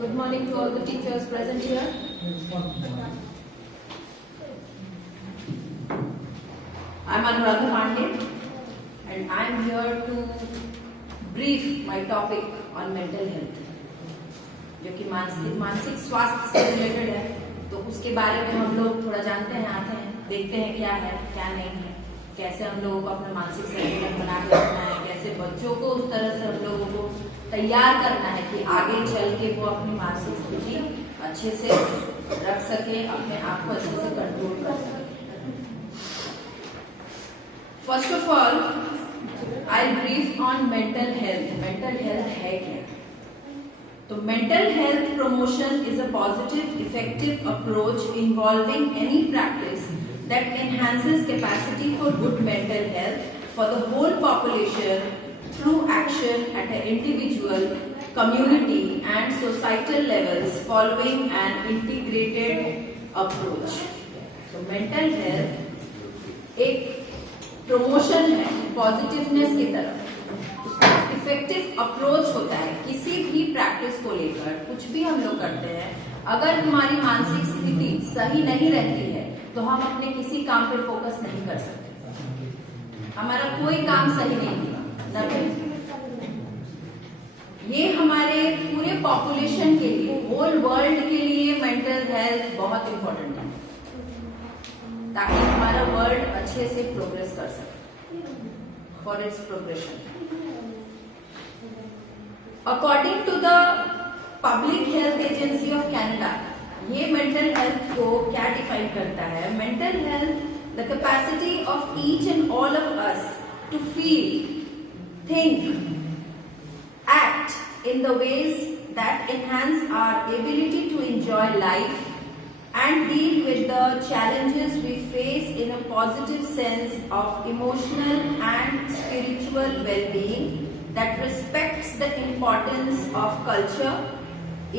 Good morning to all the teachers present here. I'm Anuradha Pandey and I'm here to brief my topic on mental health, जो कि मानसिक स्वास्थ्य से related है। तो उसके बारे में हम लोग थोड़ा जानते हैं, आते हैं, देखते हैं क्या है क्या नहीं है, कैसे हम लोगों को अपना मानसिक संतुलन बना के रखना है, कैसे बच्चों को उस तरह से हम लोगों को तैयार करना है कि आगे चल के वो अपनी मानसिक स्थिति अच्छे से रख सके, अपने आप को अच्छे से कंट्रोल कर सके। First of all I brief on mental health. Mental health है क्या? तो mental health promotion is a positive effective approach involving any practice that enhances capacity for good mental health for the whole population through action at an individual, community and societal levels following an integrated approach. So mental health एक promotion है positiveness की तरफ, उसका effective approach होता है। किसी भी practice को लेकर कुछ भी हम लोग करते हैं, अगर हमारी मानसिक स्थिति सही नहीं रहती है तो हम अपने किसी काम पे फोकस नहीं कर सकते, हमारा कोई काम सही नहीं होगा। ये हमारे पूरे पॉपुलेशन के लिए, होल वर्ल्ड के लिए मेंटल हेल्थ बहुत इंपॉर्टेंट है, ताकि हमारा वर्ल्ड अच्छे से प्रोग्रेस कर सके, for its progression. According to the public health agency of Canada, ये मेंटल हेल्थ को क्या डिफाइन करता है? Mental health, the capacity of each and all of us to feel, think, act in the ways that enhance our ability to enjoy life and deal with the challenges we face in a positive sense of emotional and spiritual well-being that respects the importance of culture,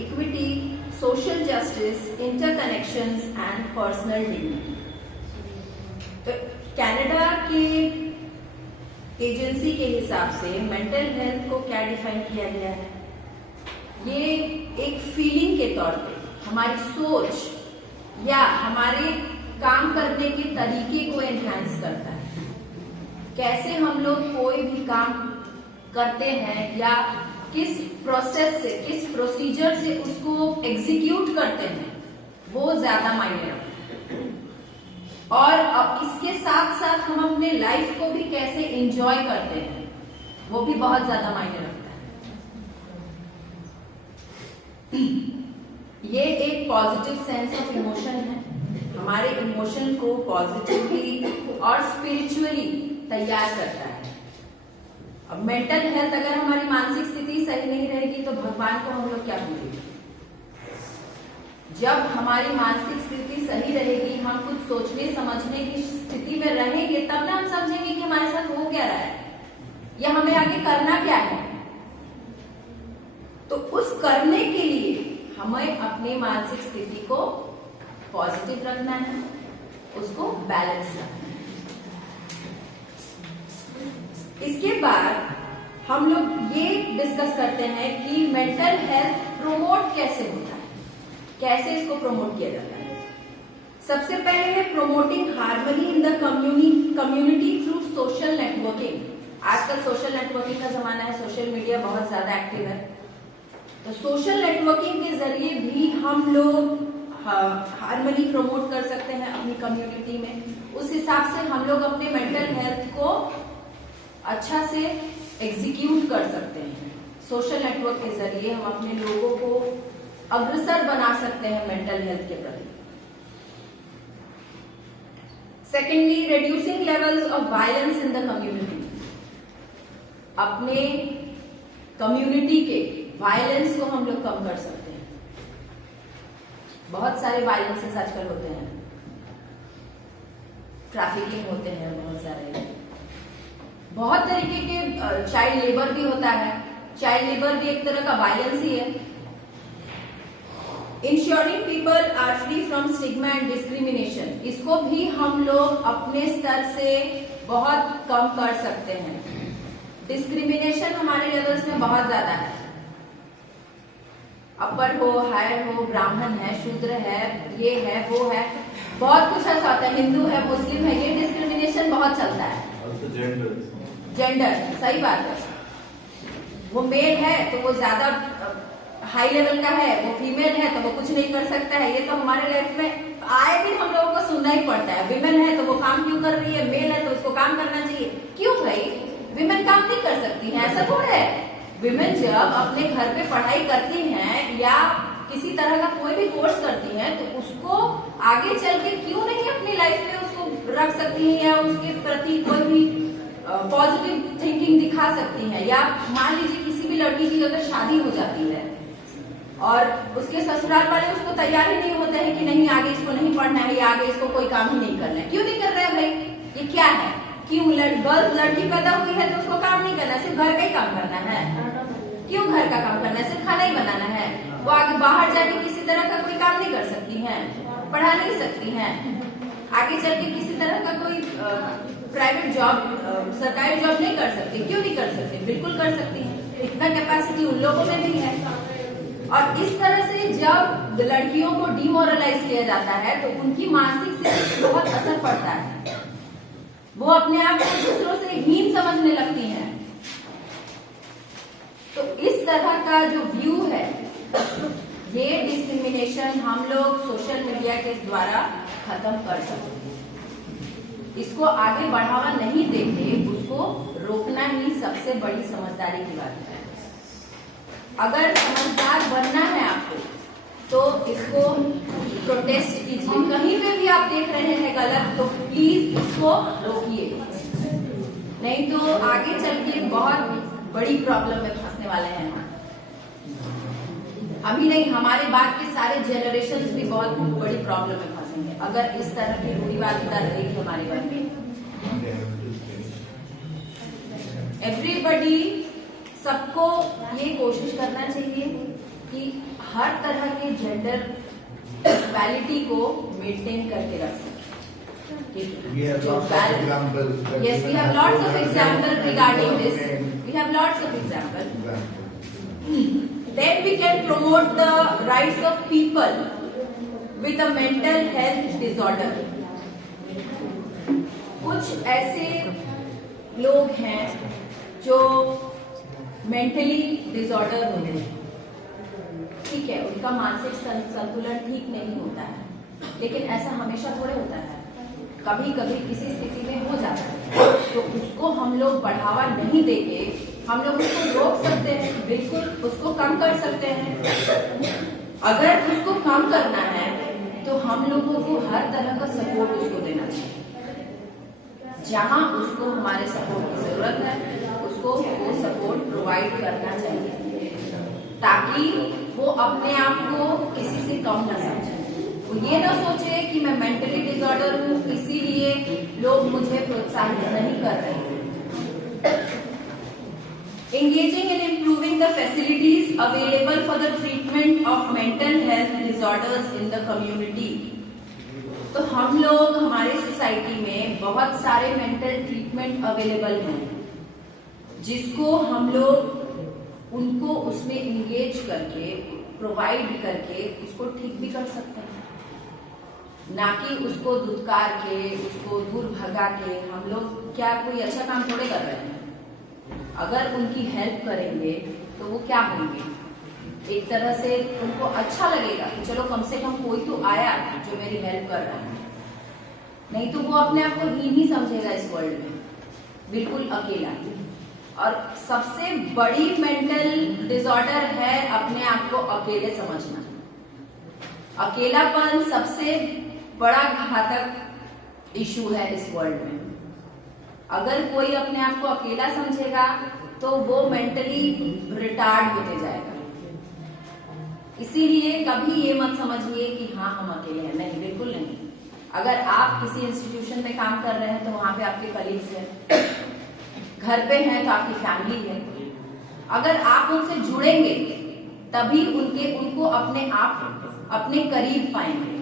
equity, social justice, interconnections and personal dignity. तो Canada के agency के हिसाब से mental health को क्या define किया गया है? ये एक फीलिंग के तौर पे हमारी सोच या हमारे काम करने के तरीके को एनहांस करता है। कैसे हम लोग कोई भी काम करते हैं या किस प्रोसेस से, किस प्रोसीजर से उसको एग्जीक्यूट करते हैं, वो ज्यादा मायने रखता है। और अब इसके साथ साथ हम अपने लाइफ को भी कैसे एंजॉय करते हैं, वो भी बहुत ज्यादा मायने रखता है। ये एक पॉजिटिव सेंस ऑफ इमोशन है, हमारे इमोशन को पॉजिटिवली और स्पिरिचुअली तैयार करता है। अब मेंटल हेल्थ, अगर हमारी मानसिक स्थिति सही नहीं रहेगी तो भगवान को हम लोग क्या बोलेंगे? जब हमारी मानसिक स्थिति सही रहेगी, हम कुछ सोचने समझने की स्थिति में रहेंगे, तब ना हम समझेंगे कि हमारे साथ हो क्या रहा है या हमें आगे करना क्या है। तो उस करने के लिए हमें अपनी मानसिक स्थिति को पॉजिटिव रखना है, उसको बैलेंस रखना है। इसके बाद हम लोग ये डिस्कस करते हैं कि मेंटल हेल्थ प्रोमोट कैसे होता है, कैसे इसको प्रमोट किया जाता है। सबसे पहले है promoting harmony in the community through social networking. आजकल सोशल नेटवर्किंग का जमाना है, सोशल मीडिया बहुत ज्यादा एक्टिव है। तो सोशल नेटवर्किंग के जरिए भी हम लोग हार्मनी प्रमोट कर सकते हैं अपनी कम्युनिटी में। उस हिसाब से हम लोग अपने मेंटल हेल्थ को अच्छा से एग्जीक्यूट कर सकते हैं। सोशल नेटवर्क के जरिए हम अपने लोगों को अग्रसर बना सकते हैं मेंटल हेल्थ के प्रति। Secondly, reducing levels of violence in the community. अपने कम्युनिटी के वायलेंस को हम लोग कम कर सकते हैं। बहुत सारे वायलेंसेस आजकल होते हैं, ट्रैफिकिंग होते हैं, बहुत तरीके के चाइल्ड लेबर भी होता है। चाइल्ड लेबर भी एक तरह का वायलेंस ही है। Ensuring people are free from stigma and discrimination, इसको भी हम लोग अपने स्तर से बहुत कम कर सकते हैं। डिस्क्रिमिनेशन हमारे लेवल्स में बहुत ज्यादा है। अपर हो, हायर हो, ब्राह्मण है, शूद्र है, ये है, वो है, बहुत कुछ ऐसा होता है, हिंदू है, मुस्लिम है, ये डिस्क्रिमिनेशन बहुत चलता है। जेंडर, सही बात है। वो मेल है तो वो ज्यादा हाई लेवल का है, वो फीमेल है तो वो कुछ नहीं कर सकता है। ये तो हमारे लाइफ में आए दिन हम लोगों को सुनना ही पड़ता है। विमेन है तो वो काम क्यों कर रही है, मेल है तो उसको काम करना चाहिए। क्यों भाई, विमेन काम नहीं कर सकती है? ऐसा थोड़ा है। विमेन जब अपने घर पे पढ़ाई करती हैं या किसी तरह का कोई भी कोर्स करती हैं तो उसको आगे चल के क्यों नहीं अपनी लाइफ में उसको रख सकती हैं या उसके प्रति कोई भी पॉजिटिव थिंकिंग दिखा सकती हैं। या मान लीजिए किसी भी लड़की की अगर शादी हो जाती है और उसके ससुराल वाले उसको तैयार ही नहीं होते हैं कि नहीं आगे इसको नहीं पढ़ना है या आगे इसको कोई काम ही नहीं करना है। क्यों नहीं कर रहे हैं भाई? ये क्या है? क्यों लड़की पैदा हुई है तो उसको काम नहीं करना, सिर्फ घर का ही काम करना है? क्यों घर का काम करना है? सिर्फ खाना ही बनाना है? वो आगे बाहर जाके किसी तरह का कोई काम नहीं कर सकती हैं, पढ़ा नहीं सकती हैं, आगे चल के किसी तरह का कोई प्राइवेट जॉब, सरकारी जॉब नहीं कर सकती। क्यों नहीं कर सकती? बिल्कुल कर सकती हैं। इतना कैपेसिटी उन लोगों में भी है। और इस तरह से जब लड़कियों को डिमोरलाइज किया जाता है तो उनकी मानसिक स्थिति बहुत असर पड़ता है। वो अपने आप को दूसरों से हीन समझने लगती हैं। तो इस तरह का जो व्यू है, ये डिस्क्रिमिनेशन हम लोग सोशल मीडिया के द्वारा खत्म कर सकते हैं। इसको आगे बढ़ावा नहीं देते, उसको रोकना ही सबसे बड़ी समझदारी की बात है। अगर समझदार बनना है आपको तो इसको प्रोटेस्ट कीजिए। कहीं पे भी आप देख रहे हैं गलत तो प्लीज इसको रोकिए, नहीं तो आगे चल के बहुत बड़ी प्रॉब्लम में फंसने वाले हैं। अभी नहीं, हमारे बाद के सारे जनरेशन भी बहुत बड़ी प्रॉब्लम में फंसेंगे अगर इस तरह की रूढ़िवादिता रहेगी हमारे घर में। एवरीबडी, सबको ये कोशिश करना चाहिए कि हर तरह के जेंडर इक्वालिटी को मेंटेन करके रख सकें। Yes, we have lots of examples regarding this. We have lots of examples. Then we can promote the rights of people with a mental health disorder. कुछ ऐसे लोग हैं जो मेंटली डिसऑर्डर होते हैं, ठीक है, उनका मानसिक संतुलन ठीक नहीं होता है, लेकिन ऐसा हमेशा थोड़े होता है। कभी कभी किसी स्थिति में हो जाता है तो उसको हम लोग बढ़ावा नहीं देके हम लोग उसको रोक सकते हैं, बिल्कुल उसको कम कर सकते हैं। अगर उसको कम करना है तो हम लोगों को हर तरह का सपोर्ट उसको देना चाहिए। जहां उसको हमारे सपोर्ट की जरूरत है उसको वो सपोर्ट प्रोवाइड करना चाहिए, ताकि वो अपने आप को किसी से कम न समझे। वो ये ना सोचे कि मैं मेंटली डिसऑर्डर हूँ इसीलिए लोग मुझे प्रोत्साहित नहीं कर रहे हैं। Engaging in improving the facilities available for the treatment of mental health disorders in the community. तो हम लोग हमारे सोसाइटी में बहुत सारे मेंटल ट्रीटमेंट अवेलेबल हैं, जिसको हम लोग उनको उसमें इंगेज करके प्रोवाइड करके उसको ठीक भी कर सकते हैं, ना कि उसको दुत्कार के उसको दूर भगा के। हम लोग क्या कोई अच्छा काम थोड़े कर रहे हैं? अगर उनकी हेल्प करेंगे तो वो क्या होंगे, एक तरह से उनको अच्छा लगेगा कि चलो कम से कम कोई तो आया जो मेरी हेल्प कर रहा है। नहीं तो वो अपने आप को हीन ही समझेगा इस वर्ल्ड में, बिल्कुल अकेला। और सबसे बड़ी मेंटल डिसऑर्डर है अपने आप को अकेले समझना। अकेलापन सबसे बड़ा घातक इशू है इस वर्ल्ड में। अगर कोई अपने आप को अकेला समझेगा तो वो मेंटली रिटार्ड होते जाएगा। इसीलिए कभी ये मत समझिए कि हाँ हम अकेले हैं, नहीं, बिल्कुल नहीं। अगर आप किसी इंस्टीट्यूशन में काम कर रहे हैं तो वहां पे आपके कलीग्स हैं, घर पे हैं तो आपकी फैमिली है। अगर आप उनसे जुड़ेंगे तभी उनको अपने करीब पाएंगे।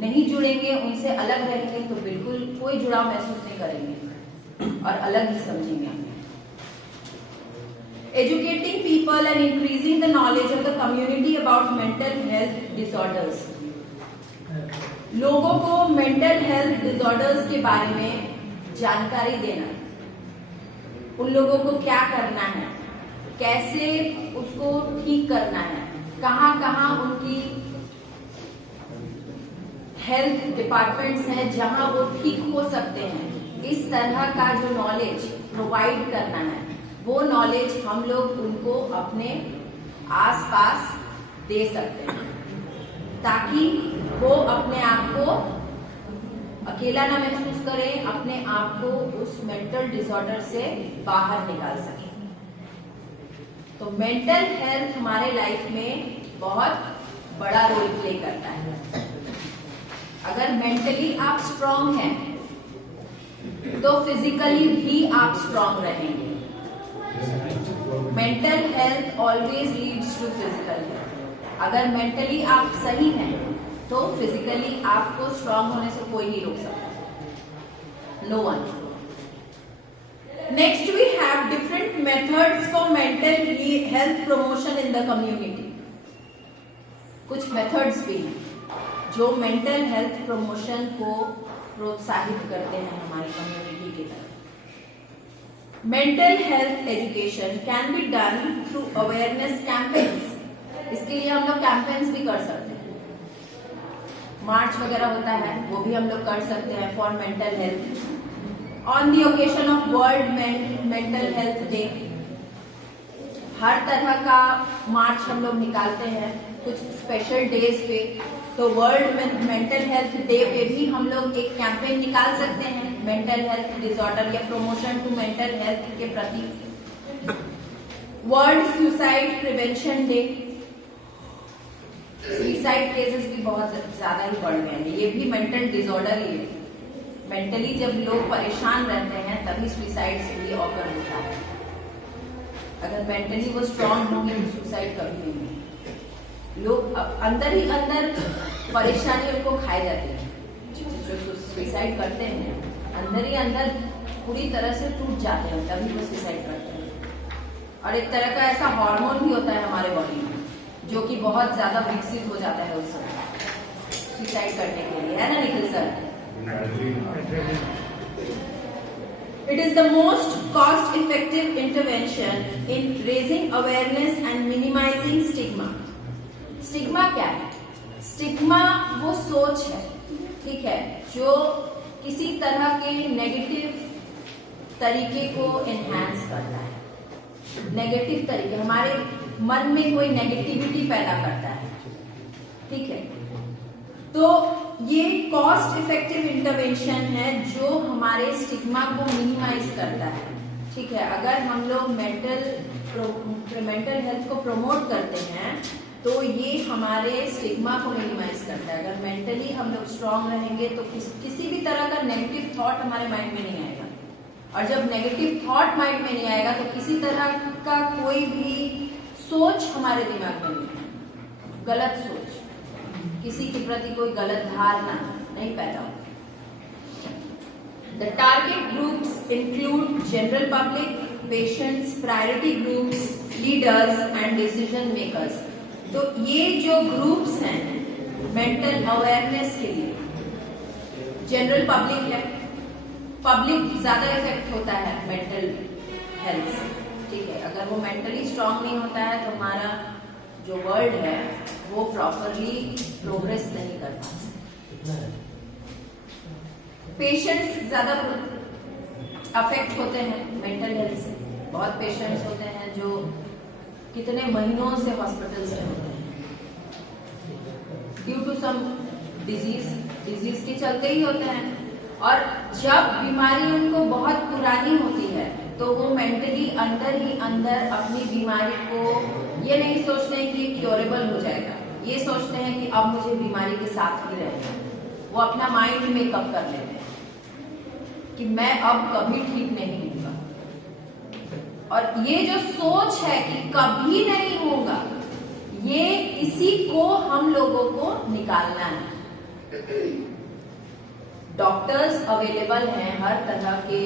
नहीं जुड़ेंगे, उनसे अलग रहेंगे तो बिल्कुल कोई जुड़ाव महसूस नहीं करेंगे और अलग ही समझेंगे। Educating people and increasing the knowledge of the community about mental health disorders. लोगों को मेंटल हेल्थ डिसऑर्डर्स के बारे में जानकारी देना, उन लोगों को क्या करना है, कैसे उसको ठीक करना है, कहाँ कहाँ उनकी हेल्थ डिपार्टमेंट्स हैं जहां वो ठीक हो सकते हैं, इस तरह का जो नॉलेज प्रोवाइड करना है, वो नॉलेज हम लोग उनको अपने आसपास दे सकते हैं, ताकि वो अपने आप को अकेला ना महसूस करें, अपने आप को उस मेंटल डिसऑर्डर से बाहर निकाल सके। तो मेंटल हेल्थ हमारे लाइफ में बहुत बड़ा रोल प्ले करता है। अगर मेंटली आप स्ट्रांग हैं तो फिजिकली भी आप स्ट्रांग रहेंगे। Mental health always leads to physical health. अगर मेंटली आप सही हैं तो फिजिकली आपको स्ट्रांग होने से कोई नहीं रोक सकता, no one. Next we have different methods for mental health promotion in the community. कुछ मेथड्स भी हैं जो मेंटल हेल्थ प्रमोशन को प्रोत्साहित करते हैं हमारी कम्युनिटी की तरफ। Mental health education can be done through awareness campaigns. इसके लिए हम लोग कैंपेन्स भी कर सकते हैं, मार्च वगैरह होता है वो भी हम लोग कर सकते हैं for mental health. On the occasion of world mental health day, हर तरह का मार्च हम लोग निकालते हैं कुछ स्पेशल डेज पे। तो वर्ल्ड मेंटल हेल्थ डे पे भी हम लोग एक कैंपेन निकाल सकते हैं मेंटल हेल्थ डिसऑर्डर या प्रमोशन टू मेंटल हेल्थ के प्रति। World suicide prevention day, suicide cases भी बहुत ज्यादा ही बढ़ गए हैं, ये भी मेंटल डिसऑर्डर ही है। मेंटली जब लोग परेशान रहते हैं तभी सुसाइड भी ऑकर होता है। अगर मेंटली वो स्ट्रांग होंगे तो सुसाइड कभी नहीं होगी। लोग अंदर ही अंदर परेशानी उनको खाई जाती है, जो सुसाइड करते हैं अंदर ही अंदर पूरी तरह से टूट जाते हैं तभी वो सुसाइड करते हैं। और एक तरह का ऐसा हार्मोन भी होता है हमारे बॉडी में जो कि बहुत ज्यादा विकसित हो जाता है उस समय सुसाइड करने के लिए, है ना Nikhil sir? It is the most cost-effective intervention in raising awareness and minimizing stigma. Stigma क्या है? Stigma वो सोच है, ठीक है, जो किसी तरह के नेगेटिव तरीके को एनहांस करता है। नेगेटिव तरीके हमारे मन में कोई नेगेटिविटी पैदा करता है, ठीक है। तो ये कॉस्ट इफेक्टिव इंटरवेंशन है जो हमारे स्टिग्मा को मिनिमाइज करता है, ठीक है। अगर हम लोग मेंटल हेल्थ को प्रमोट करते हैं तो ये हमारे स्टिग्मा को मिनिमाइज करता है। अगर मेंटली हम लोग स्ट्रांग रहेंगे तो किसी भी तरह का नेगेटिव थॉट हमारे माइंड में नहीं आएगा, और जब नेगेटिव थॉट माइंड में नहीं आएगा तो किसी तरह का कोई भी सोच हमारे दिमाग में नहीं है, गलत सोच, किसी के प्रति कोई गलत धारणा नहीं पैदा हो। The target groups include general public, patients, priority groups, leaders and decision makers. तो ये जो ग्रुप्स हैं मेंटल अवेयरनेस के लिए, जनरल पब्लिक है, पब्लिक ज्यादा इफेक्ट होता है मेंटल हेल्थ से, ठीक है। अगर वो मेंटली स्ट्रांग नहीं होता है तो हमारा जो वर्ल्ड है वो प्रॉपरली प्रोग्रेस नहीं कर पाता। पेशेंट्स ज्यादा अफेक्ट होते हैं मेंटल हेल्थ से। बहुत पेशेंट्स होते हैं जो कितने महीनों से हॉस्पिटल्स में होते हैं ड्यू टू सम डिजीज के चलते ही होते हैं। और जब बीमारी उनको बहुत पुरानी होती है तो वो मेंटली अंदर ही अंदर अपनी बीमारी को ये नहीं सोचते हैं कि क्योरेबल हो जाएगा, ये सोचते हैं कि अब मुझे बीमारी के साथ ही रहना। वो अपना माइंड मेकअप कर लेते हैं कि मैं अब कभी ठीक नहीं होगा, और ये जो सोच है कि कभी नहीं होगा, ये इसी को हम लोगों को निकालना है। डॉक्टर्स अवेलेबल हैं हर तरह के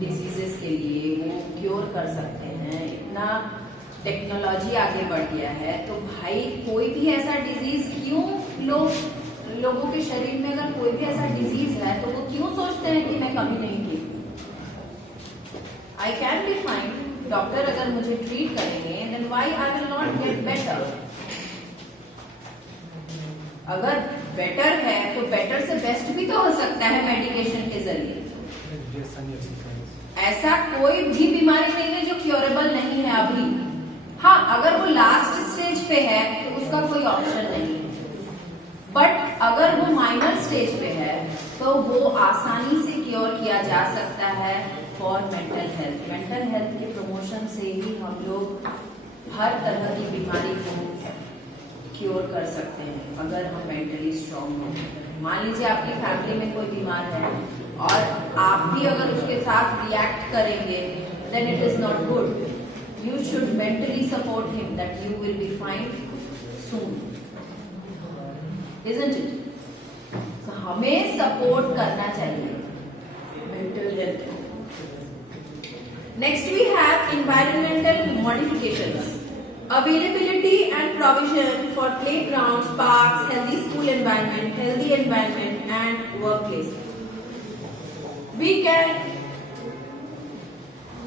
डिसीजेस के लिए, वो क्योर कर सकते हैं। इतना टेक्नोलॉजी आगे बढ़ गया है, तो भाई कोई भी ऐसा डिजीज क्यों लोगों के शरीर में अगर कोई भी ऐसा डिजीज है तो वो क्यों सोचते हैं कि मैं कभी नहीं ठीक हूँ। I can be fine, doctor अगर मुझे ट्रीट करेंगे then why I will not get better. अगर बेटर है तो बेटर से बेस्ट भी तो हो सकता है मेडिकेशन के जरिए। ऐसा कोई भी बीमारी नहीं है जो क्योरेबल नहीं है अभी। हाँ, अगर वो लास्ट स्टेज पे है तो उसका कोई ऑप्शन नहीं है, बट अगर वो माइनर स्टेज पे है तो वो आसानी से क्योर किया जा सकता है for mental health. Mental health के प्रमोशन से ही हम लोग हर तरह की बीमारी को क्योर कर सकते हैं अगर हम मेंटली स्ट्रांग हो। मान लीजिए आपकी फैमिली में कोई बीमार है और आप भी अगर उसके साथ रिएक्ट करेंगे then it is not good. You should mentally support him that you will be fine soon, isn't it? So हमें सपोर्ट करना चाहिए mental health को। Next we have environmental modifications, availability and provision for playgrounds, parks, healthy school environment and workplace. We can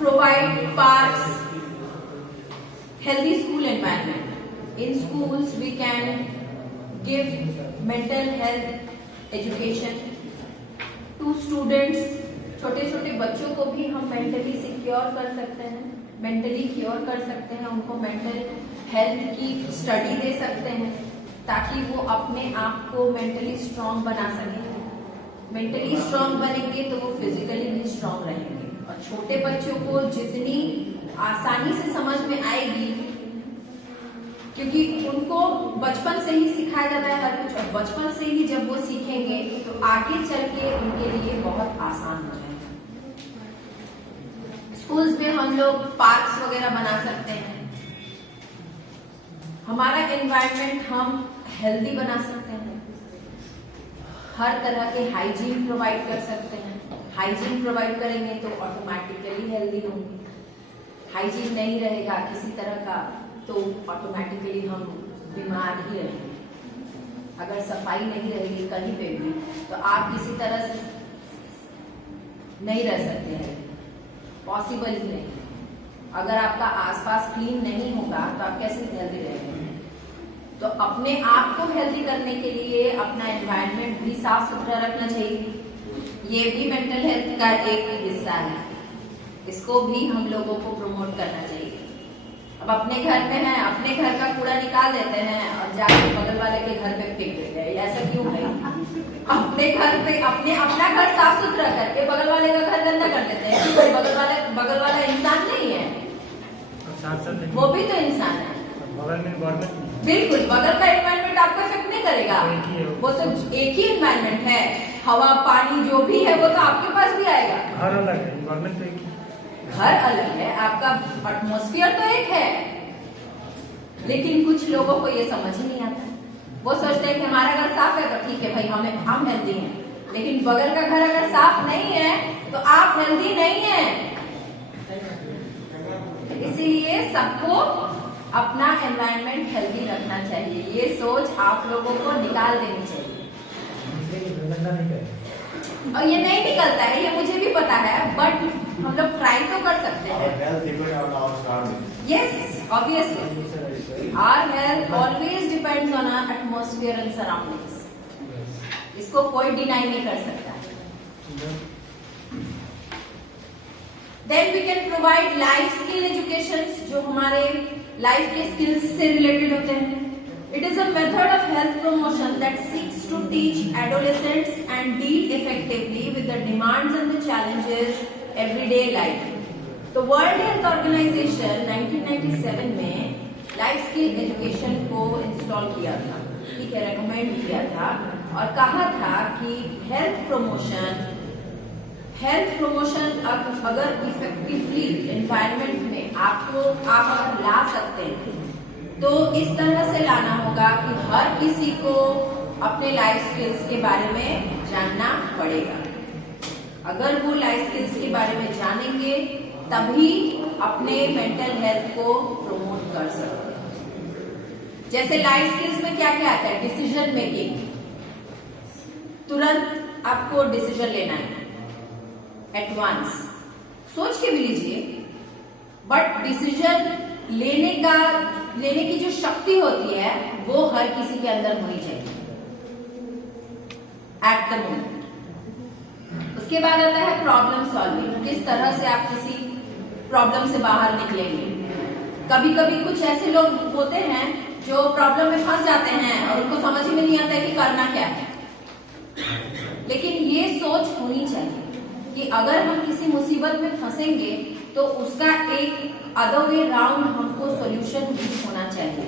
provide parks, healthy school environment. In schools we can give mental health education to students. छोटे छोटे बच्चों को भी हम mentally secure कर सकते हैं, mentally cure कर सकते हैं, उनको मेंटल हेल्थ की स्टडी दे सकते हैं ताकि वो अपने आप को मेंटली स्ट्रांग बना सकें। मेंटली स्ट्रांग बनेंगे तो वो फिजिकली भी स्ट्रांग रहेंगे। और छोटे बच्चों को जितनी आसानी से समझ में आएगी, क्योंकि उनको बचपन से ही सिखाया जाता है हर कुछ, और बचपन से ही जब वो सीखेंगे तो आगे चल के उनके लिए बहुत आसान हो जाएगा। स्कूल्स में हम लोग पार्क्स वगैरह बना सकते हैं, हमारा एनवायरनमेंट हम हेल्दी बना सकते हैं, हर तरह के हाइजीन प्रोवाइड कर सकते हैं। हाइजीन प्रोवाइड करेंगे तो ऑटोमेटिकली हेल्दी होंगे। हाइजीन नहीं रहेगा किसी तरह का तो ऑटोमेटिकली हम बीमार ही रहेंगे। अगर सफाई नहीं रहेगी कहीं पे भी तो आप किसी तरह से नहीं रह सकते हैं, पॉसिबल ही नहीं। अगर आपका आसपास क्लीन नहीं होगा तो आप कैसे हेल्दी रहेंगे। तो अपने आप को हेल्दी करने के लिए अपना एनवायरनमेंट भी साफ सुथरा रखना चाहिए। ये भी मेंटल हेल्थ का एक हिस्सा है, इसको भी हम लोगों को प्रमोट करना चाहिए। अब अपने घर में है, अपने घर का कूड़ा निकाल देते हैं और जाके बगल वाले के घर पे फेंक देते हैं, ऐसा क्यों है? अपने घर पे अपना घर साफ सुथरा करके बगल वाले का घर गंदा कर देते हैं। कोई बगल वाला इंसान नहीं है, वो भी तो इंसान है। बिल्कुल, बगल का एनवायरनमेंट आपको इफेक्ट नहीं करेगा, वो तो एक ही एनवायरनमेंट है। हवा पानी जो भी है वो तो आपके पास भी आएगा। घर अलग है, एनवायरनमेंट तो एक ही। घर अलग है, आपका एटमॉस्फेयर तो एक है, लेकिन कुछ लोगों को ये समझ ही नहीं आता। वो सोचते हैं कि हमारा घर साफ है तो ठीक है भाई, हम हेल्दी हैं, लेकिन बगल का घर अगर साफ नहीं है तो आप हेल्दी नहीं हैं। इसीलिए सबको अपना एनवायरनमेंट हेल्दी रखना चाहिए, ये सोच आप लोगों को निकाल देनी चाहिए। और ये नहीं निकलता है, ये मुझे भी पता है, बट हम लोग ट्राई तो कर सकते हैं। Yes, obviously our health always depends on our atmosphere and surroundings, इसको कोई डिनाई नहीं कर सकता। Then we can provide life skill education, जो हमारे लाइफ के स्किल्स से रिलेटेड होते हैं। It is a method of health promotion that seeks to teach adolescents and deal effectively with the demands and the challenges everyday life. तो World Health Organization 1997 में life skill education को install किया था, ठीक है, recommend किया था और कहा था कि हेल्थ प्रमोशन अगर इफेक्टिवली एनवायरनमेंट में आप अगर ला सकते हैं तो इस तरह से लाना होगा कि हर किसी को अपने लाइफ स्किल्स के बारे में जानना पड़ेगा। अगर वो लाइफ स्किल्स के बारे में जानेंगे तभी अपने मेंटल हेल्थ को प्रमोट कर सकते हैं। जैसे लाइफ स्किल्स में क्या क्या आता है? डिसीजन मेकिंग, तुरंत आपको डिसीजन लेना है, एट वंस, सोच के भी लीजिए, बट डिसीजन लेने की जो शक्ति होती है वो हर किसी के अंदर होनी चाहिए एट द मोमेंट। उसके बाद आता है प्रॉब्लम सॉल्विंग, किस तरह से आप किसी प्रॉब्लम से बाहर निकलेंगे। कभी कभी कुछ ऐसे लोग होते हैं जो प्रॉब्लम में फंस जाते हैं और उनको समझ में नहीं आता है कि करना क्या है, लेकिन ये सोच होनी चाहिए कि अगर हम किसी मुसीबत में फंसेंगे तो उसका एक अदर वे राउंड हमको सॉल्यूशन भी होना चाहिए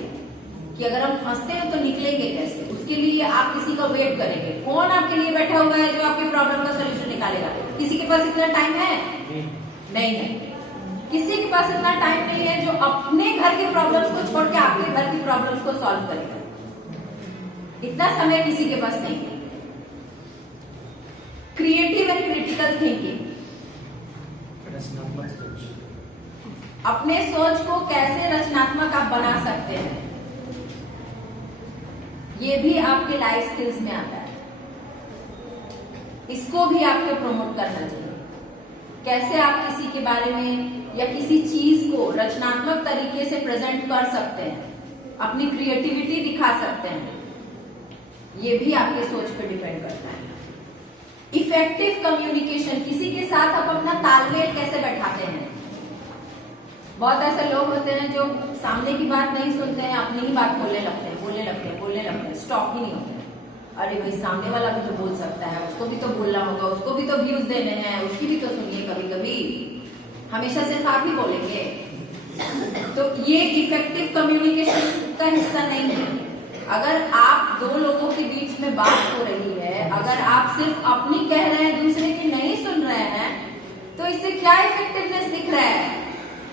कि अगर हम फंसते हैं तो निकलेंगे कैसे। उसके लिए आप किसी का वेट करेंगे। कौन आपके लिए बैठा हुआ है जो आपके प्रॉब्लम का सॉल्यूशन निकालेगा? किसी के पास इतना टाइम है? नहीं है। किसी के पास इतना टाइम नहीं है जो अपने घर के प्रॉब्लम्स को छोड़ के आपके घर की प्रॉब्लम्स को सॉल्व करेगा। इतना समय किसी के पास नहीं है। क्रिएटिव एंड क्रिटिकल थिंकिंग, अपने सोच को कैसे रचनात्मक आप बना सकते हैं, ये भी आपके लाइफ स्किल्स में आता है। इसको भी आपको प्रमोट करना चाहिए। कैसे आप किसी के बारे में या किसी चीज को रचनात्मक तरीके से प्रेजेंट कर सकते हैं, अपनी क्रिएटिविटी दिखा सकते हैं, ये भी आपके सोच पे डिपेंड करता है। इफेक्टिव कम्युनिकेशन, किसी के साथ आप अपना तालमेल कैसे बैठाते हैं। बहुत ऐसे लोग होते हैं जो सामने की बात नहीं सुनते हैं, अपनी ही बात बोलने लगते हैं, स्टॉप ही नहीं होते हैं। अरे भाई, सामने वाला भी तो बोल सकता है, उसको भी तो बोलना होगा, उसको भी तो व्यूज देने हैं, उसकी भी तो सुनिए। कभी कभी हमेशा सिर्फ आप ही बोलेंगे तो ये इफेक्टिव कम्युनिकेशन का हिस्सा नहीं है। अगर आप दो लोगों के बीच में बात हो रही है, अगर आप सिर्फ अपनी कह रहे हैं, दूसरे की नहीं सुन रहे हैं, तो इससे क्या इफेक्टिवनेस दिख रहा है?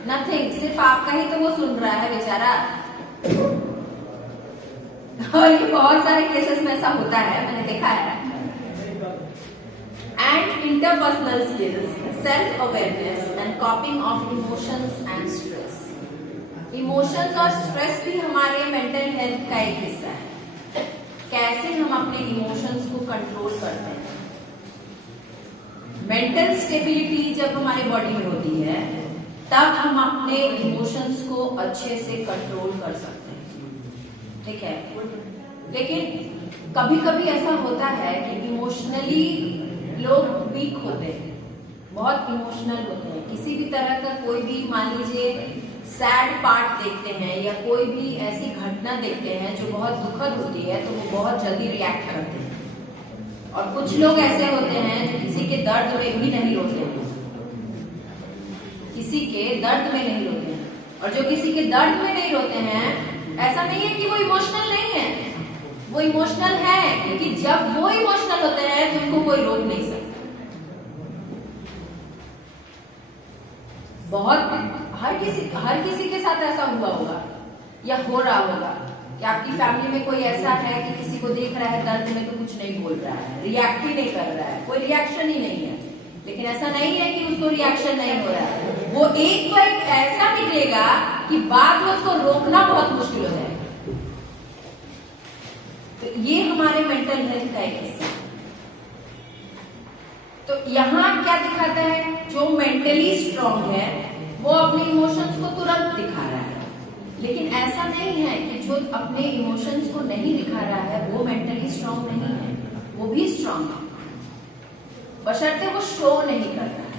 नथिंग। सिर्फ आपका ही तो वो सुन रहा है बेचारा। और ये बहुत सारे केसेस में ऐसा होता है, मैंने देखा है। And interpersonal skills, self awareness and कॉपिंग of emotions and stress. Emotions और स्ट्रेस भी हमारे मेंटल हेल्थ का एक हिस्सा है। कैसे हम अपने इमोशंस को कंट्रोल करते हैं। मेंटल स्टेबिलिटी जब हमारे बॉडी में होती है तब हम अपने इमोशंस को अच्छे से कंट्रोल कर सकते हैं, ठीक है। लेकिन कभी कभी ऐसा होता है कि इमोशनली लोग वीक होते हैं, बहुत इमोशनल होते हैं। किसी भी तरह का कोई भी, मान लीजिए, सैड पार्ट देखते हैं या कोई भी ऐसी घटना देखते हैं जो बहुत दुखद होती है, तो वो बहुत जल्दी रिएक्ट करते हैं। और कुछ लोग ऐसे होते हैं जो किसी के दर्द में भी नहीं रोते हैं, किसी के दर्द में नहीं रोते हैं। और जो किसी के दर्द में नहीं रोते हैं, ऐसा नहीं है कि वो इमोशनल नहीं है, वो इमोशनल है, क्योंकि जब वो इमोशनल होते हैं तो उनको कोई रोक नहीं सकता। बहुत हर किसी के साथ ऐसा हुआ होगा या हो रहा होगा कि आपकी फैमिली में कोई ऐसा है कि किसी को देख रहा है दर्द में तो कुछ नहीं बोल रहा है, रिएक्ट ही नहीं कर रहा है, कोई रिएक्शन ही नहीं है। लेकिन ऐसा नहीं है कि उसको रिएक्शन नहीं हो रहा है, वो एक पर एक ऐसा निकलेगा कि बाद में उसको रोकना बहुत मुश्किल हो जाएगा। तो ये हमारे मेंटल हेल्थ का एक हिस्सा है। तो यहाँ क्या दिखाता है? जो मेंटली स्ट्रांग है वो अपने इमोशंस को तुरंत दिखा रहा है, लेकिन ऐसा नहीं है कि जो अपने इमोशंस को नहीं दिखा रहा है वो मेंटली स्ट्रांग नहीं है, वो भी स्ट्रांग है, बशर्ते वो शो नहीं करता है।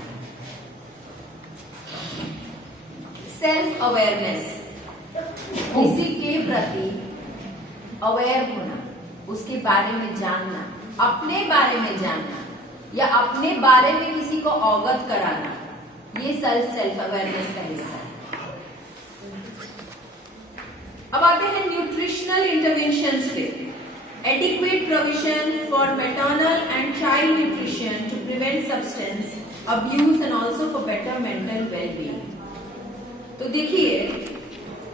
सेल्फ अवेयरनेस, किसी के प्रति अवेयर होना, उसके बारे में जानना, अपने बारे में जानना या अपने बारे में किसी को अवगत कराना, ये सेल्फ अवेयरनेस का हिस्सा है। अब आते हैं न्यूट्रिशनल इंटरवेंशंस पे। Adequate provision for maternal and child nutrition to prevent substance abuse and also for better mental wellbeing. तो देखिए,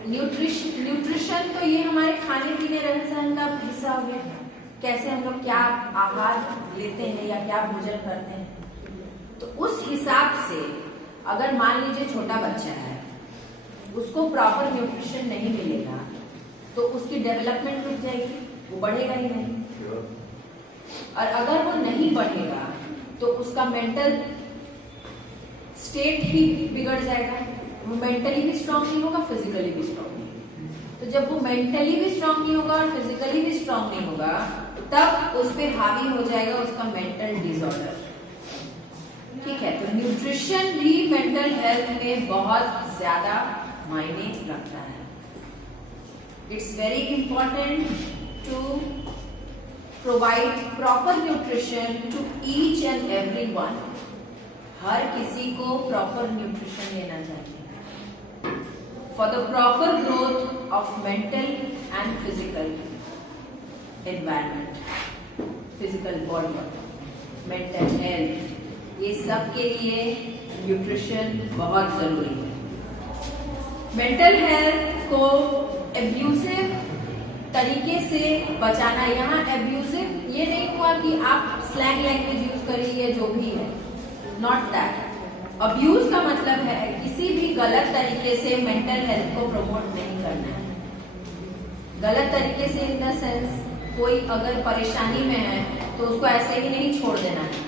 न्यूट्रिशन तो ये हमारे खाने पीने रहन सहन का हिस्सा हो गया। कैसे हम लोग क्या आहार लेते हैं या क्या भोजन करते हैं। तो उस हिसाब से अगर मान लीजिए छोटा बच्चा है उसको प्रॉपर न्यूट्रिशन नहीं मिलेगा तो उसकी डेवलपमेंट रुक जाएगी, वो बढ़ेगा ही नहीं। और अगर वो नहीं बढ़ेगा तो उसका मेंटल स्टेट ही बिगड़ जाएगा, वो मेंटली भी स्ट्रांग नहीं होगा, फिजिकली भी स्ट्रांग नहीं होगा। तो जब वो मेंटली भी स्ट्रांग नहीं होगा और फिजिकली भी स्ट्रांग नहीं होगा तब उस पे हावी हो जाएगा उसका मेंटल डिसऑर्डर। ठीक है, तो न्यूट्रिशन भी मेंटल हेल्थ में बहुत ज्यादा मायने रखता है। It's very important to provide proper nutrition to each and every one. हर किसी को प्रॉपर न्यूट्रिशन लेना चाहिए for the proper growth of mental and physical environment, physical body, mental health, ये सब के लिए न्यूट्रिशन बहुत जरूरी है। मेंटल हेल्थ को एब्यूसिव तरीके से बचाना। यहाँ एब्यूसिव ये नहीं हुआ कि आप स्लैंग लैंग्वेज यूज करिए, जो भी है, नॉट दैट। अब्यूज का मतलब है किसी भी गलत तरीके से मेंटल हेल्थ को प्रमोट नहीं करना है। गलत तरीके से इन द सेंस कोई अगर परेशानी में है तो उसको ऐसे ही नहीं छोड़ देना है,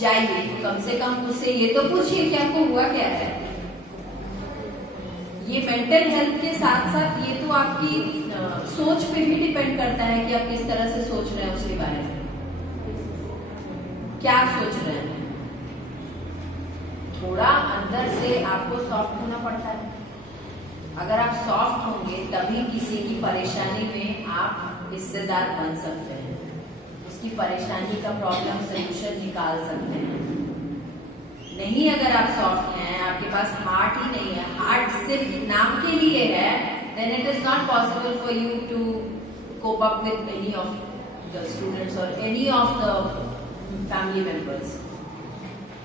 जाइए कम से कम उससे ये तो पूछिए कि आपको हुआ क्या है। ये मेंटल हेल्थ के साथ साथ ये तो आपकी सोच पे भी डिपेंड करता है कि आप किस तरह से सोच रहे हैं उसके बारे में, क्या सोच रहे हैं। थोड़ा अंदर से आपको सॉफ्ट होना पड़ता है। अगर आप सॉफ्ट होंगे तभी किसी की परेशानी में आप हिस्सेदार बन सकते हैं, उसकी परेशानी का प्रॉब्लम सोल्यूशन निकाल सकते हैं। नहीं, अगर आप सॉफ्ट हैं, आपके पास हार्ट ही नहीं है, हार्ट सिर्फ नाम के लिए है, then it is not possible for you to cope up with any of the students or any of the family members.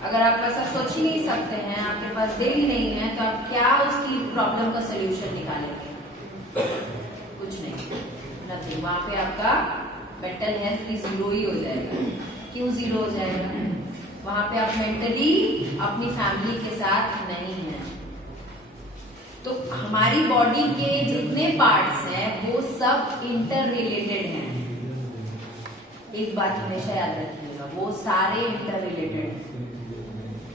अगर आप ऐसा सोच ही नहीं सकते हैं, आपके पास दिल ही नहीं है, तो आप क्या उसकी प्रॉब्लम का सोल्यूशन निकालेंगे? कुछ नहीं, नथिंग। वहां पे आपका मेंटल हेल्थ भी जीरो ही हो जाएगा। क्यों जीरो हो जाएगा? वहां पे आप मेंटली अपनी फैमिली के साथ नहीं हैं। तो हमारी बॉडी के जितने पार्ट्स हैं वो सब इंटर रिलेटेड हैं। एक बात हमेशा याद रखिएगा, वो सारे इंटर रिलेटेड हैं।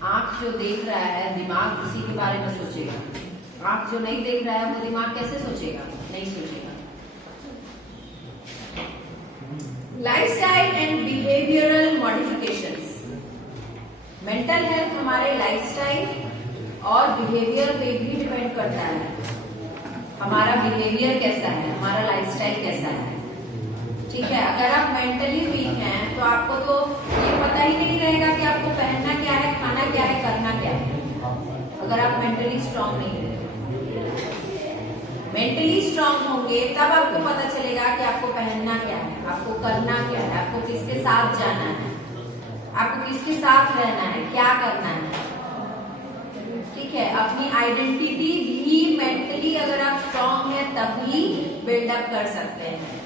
आंख जो देख रहा है, दिमाग उसी के बारे में सोचेगा। आंख जो नहीं देख रहा है, वो दिमाग कैसे सोचेगा? नहीं सोचेगा। Lifestyle and behavioural modifications. Mental health हमारे लाइफस्टाइल और बिहेवियर पे भी डिपेंड करता है। हमारा बिहेवियर कैसा है, हमारा लाइफस्टाइल कैसा है। ठीक है, अगर आप मेंटली वीक हैं तो आपको तो ये पता ही नहीं रहेगा कि आपको पहनना क्या है, खाना क्या है, करना क्या है। अगर आप मेंटली स्ट्रांग नहीं हैं, मेंटली स्ट्रांग होंगे तब आपको पता चलेगा कि आपको पहनना क्या है, आपको करना क्या है, आपको किसके साथ जाना है, आपको किसके साथ रहना है, क्या करना है। ठीक है, अपनी आइडेंटिटी भी मेंटली अगर आप स्ट्रांग हैं तभी बिल्डअप कर सकते हैं।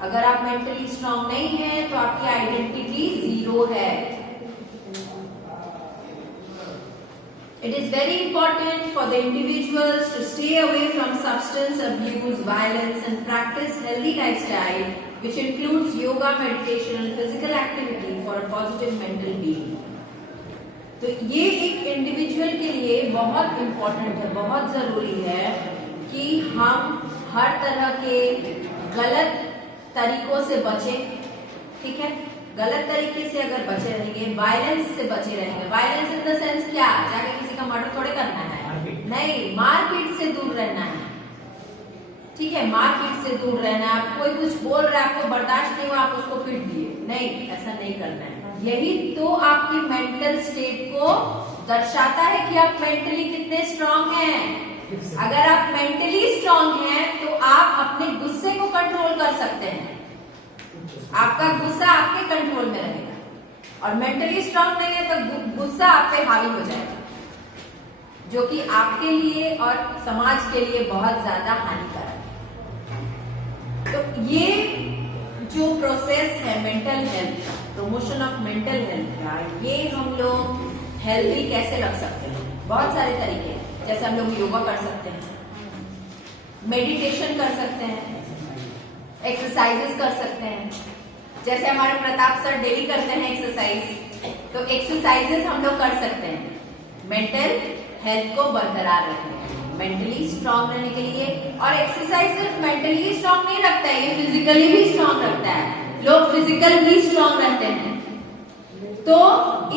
अगर आप मेंटली स्ट्रांग नहीं हैं तो आपकी आइडेंटिटी जीरो है। It is very important for the individuals to stay away from substance abuse, violence, and practice healthy lifestyle, which includes yoga, meditation, and physical activity for a positive mental being. तो ये एक individual के लिए बहुत important है, बहुत जरूरी है कि हम हर तरह के गलत तरीकों से बचें। ठीक है, गलत तरीके से अगर बचे रहेंगे, वायलेंस से बचे रहेंगे। वायलेंस इन द सेंस क्या? जाके किसी का मर्डर थोड़े करना है, नहीं, मारपीट से दूर रहना है। ठीक है, मारपीट से दूर रहना है। आप कोई कुछ बोल रहा है, आपको बर्दाश्त नहीं हुआ, आप उसको पीट दिए, नहीं, ऐसा नहीं करना है। यही तो आपकी मेंटल स्टेट को दर्शाता है कि आप मेंटली कितने स्ट्रांग हैं। अगर आप मेंटली स्ट्रांग हैं तो आप अपने गुस्से को कंट्रोल कर सकते हैं, आपका गुस्सा आपके कंट्रोल में रहेगा। और मेंटली स्ट्रांग नहीं है तो गुस्सा आप पे हावी हो जाएगा, जो कि आपके लिए और समाज के लिए बहुत ज्यादा हानिकारक है। तो ये जो प्रोसेस है मेंटल हेल्थ का, प्रमोशन ऑफ मेंटल हेल्थ का, ये हम लोग हेल्दी कैसे रख सकते हैं? बहुत सारे तरीके हैं। जैसे हम लोग योगा कर सकते हैं, मेडिटेशन कर सकते हैं, एक्सरसाइजेस कर सकते हैं। जैसे हमारे प्रताप सर डेली करते हैं एक्सरसाइज, तो एक्सरसाइजेस हम लोग कर सकते हैं मेंटल हेल्थ को बरकरार रखने के लिए, मेंटली स्ट्रांग रहने के लिए। और एक्सरसाइज सिर्फ मेंटली स्ट्रांग नहीं रखता है, ये फिजिकली भी स्ट्रांग रखता है। लोग फिजिकल भी स्ट्रांग रहते हैं, तो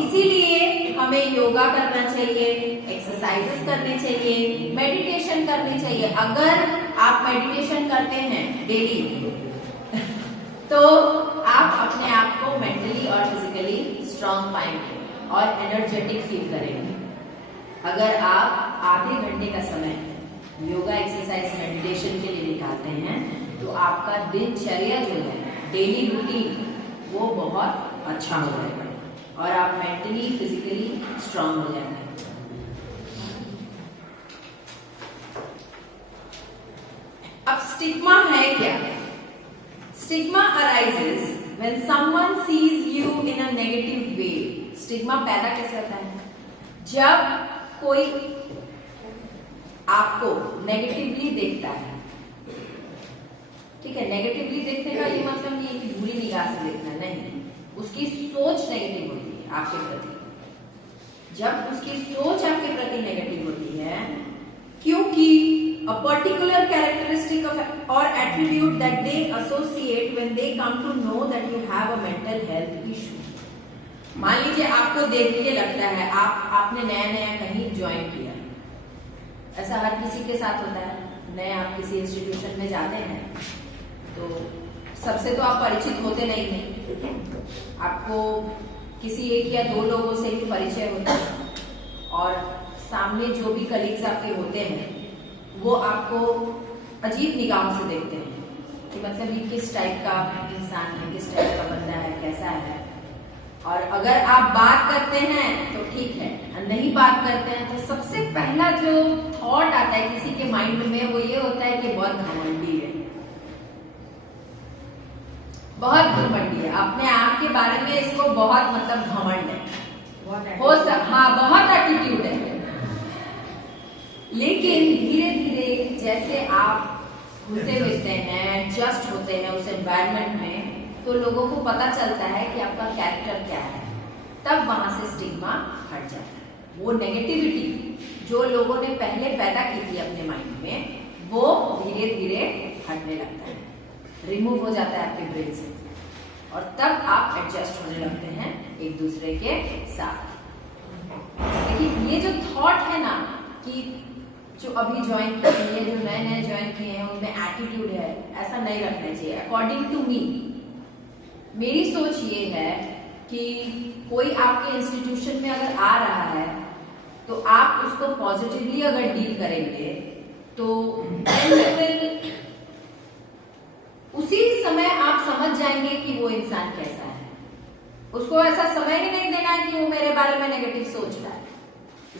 इसीलिए हमें योगा करना चाहिए, एक्सरसाइजेस करने चाहिए, मेडिटेशन करनी चाहिए। अगर आप मेडिटेशन करते हैं डेली तो आप अपने आप को मेंटली और फिजिकली स्ट्रांग पाएंगे और एनर्जेटिक फील करेंगे। अगर आप आधे घंटे का समय योगा, एक्सरसाइज, मेडिटेशन के लिए निकालते हैं तो आपका दिनचर्या जो है, डेली रूटीन, वो बहुत अच्छा हो जाएगा और आप मेंटली फिजिकली स्ट्रांग हो जाएंगे। अब स्टिग्मा है क्या? Stigma arises when someone sees you in a negative way. Stigma पैदा कैसे होता है? जब कोई आपको नेगेटिवली देखता है, ठीक है, नेगेटिवली देखने का ये मतलब नहीं है कि बुरी निगाह से देखना, नहीं, उसकी सोच नेगेटिव होती है आपके प्रति। जब उसकी सोच आपके प्रति नेगेटिव होती है क्योंकि a particular characteristic of or attribute that they associate when they come to know that you have a mental health issue. मान लीजिए आपको देख के लगता है आपने नया कहीं ज्वाइन किया, ऐसा हर किसी के साथ होता है। नए आप किसी इंस्टीट्यूशन में जाते हैं तो सबसे तो आप परिचित होते नहीं हैं, आपको किसी एक या दो लोगों से ही परिचय होता है और सामने जो भी कलीग्स आपके होते हैं वो आपको अजीब निगाहों से देखते हैं कि मतलब ये किस टाइप का इंसान है, किस टाइप का बंदा है, कैसा है। और अगर आप बात करते हैं तो ठीक है, और नहीं बात करते हैं तो सबसे पहला जो थॉट आता है किसी के माइंड में वो ये होता है कि बहुत घमंडी है, बहुत घमंडी है, अपने आप के बारे में इसको बहुत मतलब घमंड है, बहुत एटीट्यूड है। लेकिन धीरे धीरे जैसे आप घुलते मिलते हैं, एडजस्ट होते हैं उस एनवायरनमेंट में, तो लोगों को पता चलता है कि आपका कैरेक्टर क्या है, तब वहां से स्टिग्मा हट जाता है। वो नेगेटिविटी जो लोगों ने पहले पैदा की थी अपने माइंड में, वो धीरे धीरे हटने लगता है, रिमूव हो जाता है आपके ब्रेन से, और तब आप एडजस्ट होने लगते हैं एक दूसरे के साथ। देखिए ये जो थॉट है ना कि जो अभी ज्वाइन किए हैं, जो नए ज्वाइन किए हैं, उनमें एटीट्यूड है, ऐसा नहीं रखना चाहिए। अकॉर्डिंग टू मी, मेरी सोच ये है कि कोई आपके इंस्टीट्यूशन में अगर आ रहा है तो आप उसको पॉजिटिवली अगर डील करेंगे तो उसी समय आप समझ जाएंगे कि वो इंसान कैसा है। उसको ऐसा समय ही नहीं देना है कि वो मेरे बारे में नेगेटिव सोच रहा है।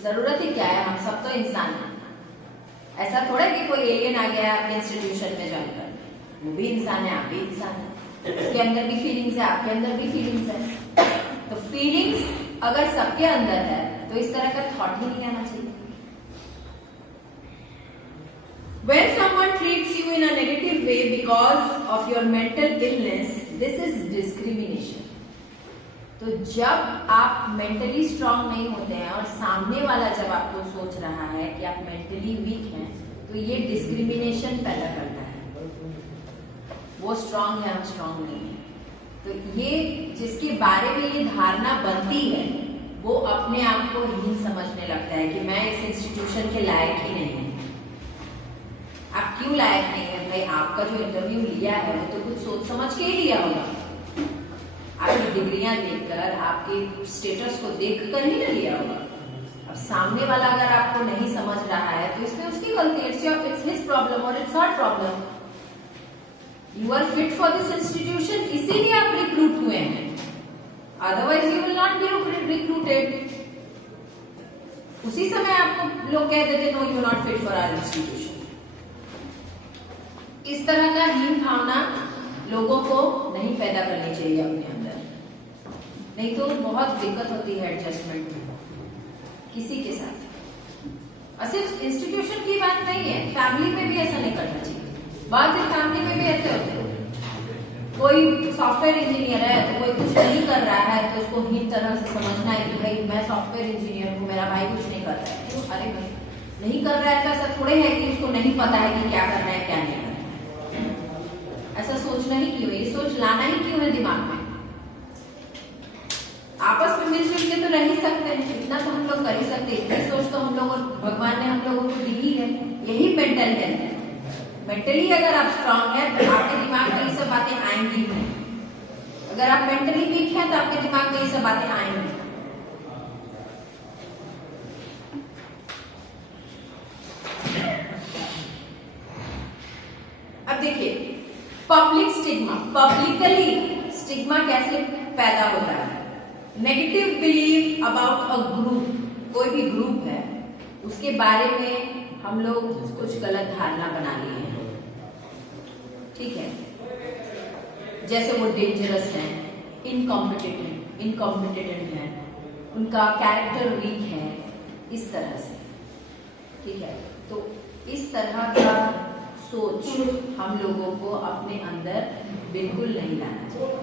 जरूरत ही क्या है, हम सब तो इंसान हैं। ऐसा थोड़ा कि कोई एलियन आ गया आपके इंस्टीट्यूशन में ज्वाइन कर, वो भी इंसान है, आप भी इंसान है, उसके अंदर भी फीलिंग्स है, आपके अंदर भी फीलिंग्स है। तो फीलिंग्स अगर सबके अंदर है तो इस तरह का थॉट ही नहीं आना चाहिए। When someone treats you in a negative way because of your mental illness, this is discrimination. तो जब आप मेंटली स्ट्रांग नहीं होते हैं और सामने वाला जब आपको सोच रहा है कि आप मेंटली वीक हैं, तो ये डिस्क्रिमिनेशन पैदा करता है। वो स्ट्रांग है, हम स्ट्रांग नहीं है। तो ये जिसके बारे में ये धारणा बनती है वो अपने आप को हीन समझने लगता है कि मैं इस इंस्टीट्यूशन के लायक ही नहीं हूँ। आप क्यों लायक नहीं है भाई? आपका जो इंटरव्यू लिया है वो तो कुछ सोच समझ के ही लिया होगा, आपकी डिग्रियां देखकर, आपके स्टेटस को देखकर ही ना लिया होगा। अब सामने वाला अगर आपको नहीं समझ रहा है तो इसमें उसकी गलती, इट्स हिज प्रॉब्लम और it's not problem. You are fit for this institution, इसीलिए आप रिक्रूट हुए हैं, otherwise you will not be recruited. उसी समय आपको लोग कह देते no you not fit for our institution. इस तरह का हीन भावना लोगों को नहीं पैदा करनी चाहिए अपने अंदर, नहीं तो बहुत दिक्कत होती है एडजस्टमेंट में किसी के साथ। और सिर्फ इंस्टीट्यूशन की बात नहीं है, फैमिली में भी ऐसा नहीं करना चाहिए। बहुत से फैमिली में भी ऐसे होते हैं, कोई सॉफ्टवेयर इंजीनियर है तो कोई कुछ नहीं कर रहा है तो उसको ही तरह से समझना है कि भाई मैं सॉफ्टवेयर इंजीनियर हूँ, मेरा भाई कुछ नहीं कर रहा है। क्यों? अरे भाई नहीं कर रहा है तो ऐसा थोड़े है कि उसको नहीं पता है कि क्या करना है क्या नहीं करना है। ऐसा सोचना ही क्यों है, ये सोच लाना ही क्यों है दिमाग में? आपस में मिलजुल के तो रह ही सकते हैं, इतना तो हम लोग कर ही सकते हैं। इतनी सोच तो हम लोगों भगवान ने हम लोगों को दी ही है। यही मेंटल हेल्थ है। मेंटली अगर आप स्ट्रांग हैं तो आपके दिमाग में ये सब बातें आएंगी नहीं। अगर आप मेंटली वीक हैं तो आपके दिमाग में ये सब बातें आएंगी। अब देखिए पब्लिक स्टिग्मा, पब्लिकली स्टिग्मा कैसे पैदा होता है? Negative believe about a group, कोई भी ग्रुप है उसके बारे में हम लोग कुछ गलत धारणा बना लिए हैं, ठीक है? जैसे वो डेंजरस हैं, इनकॉम्पिटेंट हैं, उनका कैरेक्टर वीक है, इस तरह से, ठीक है? तो इस तरह का सोच हम लोगों को अपने अंदर बिल्कुल नहीं लाना चाहिए।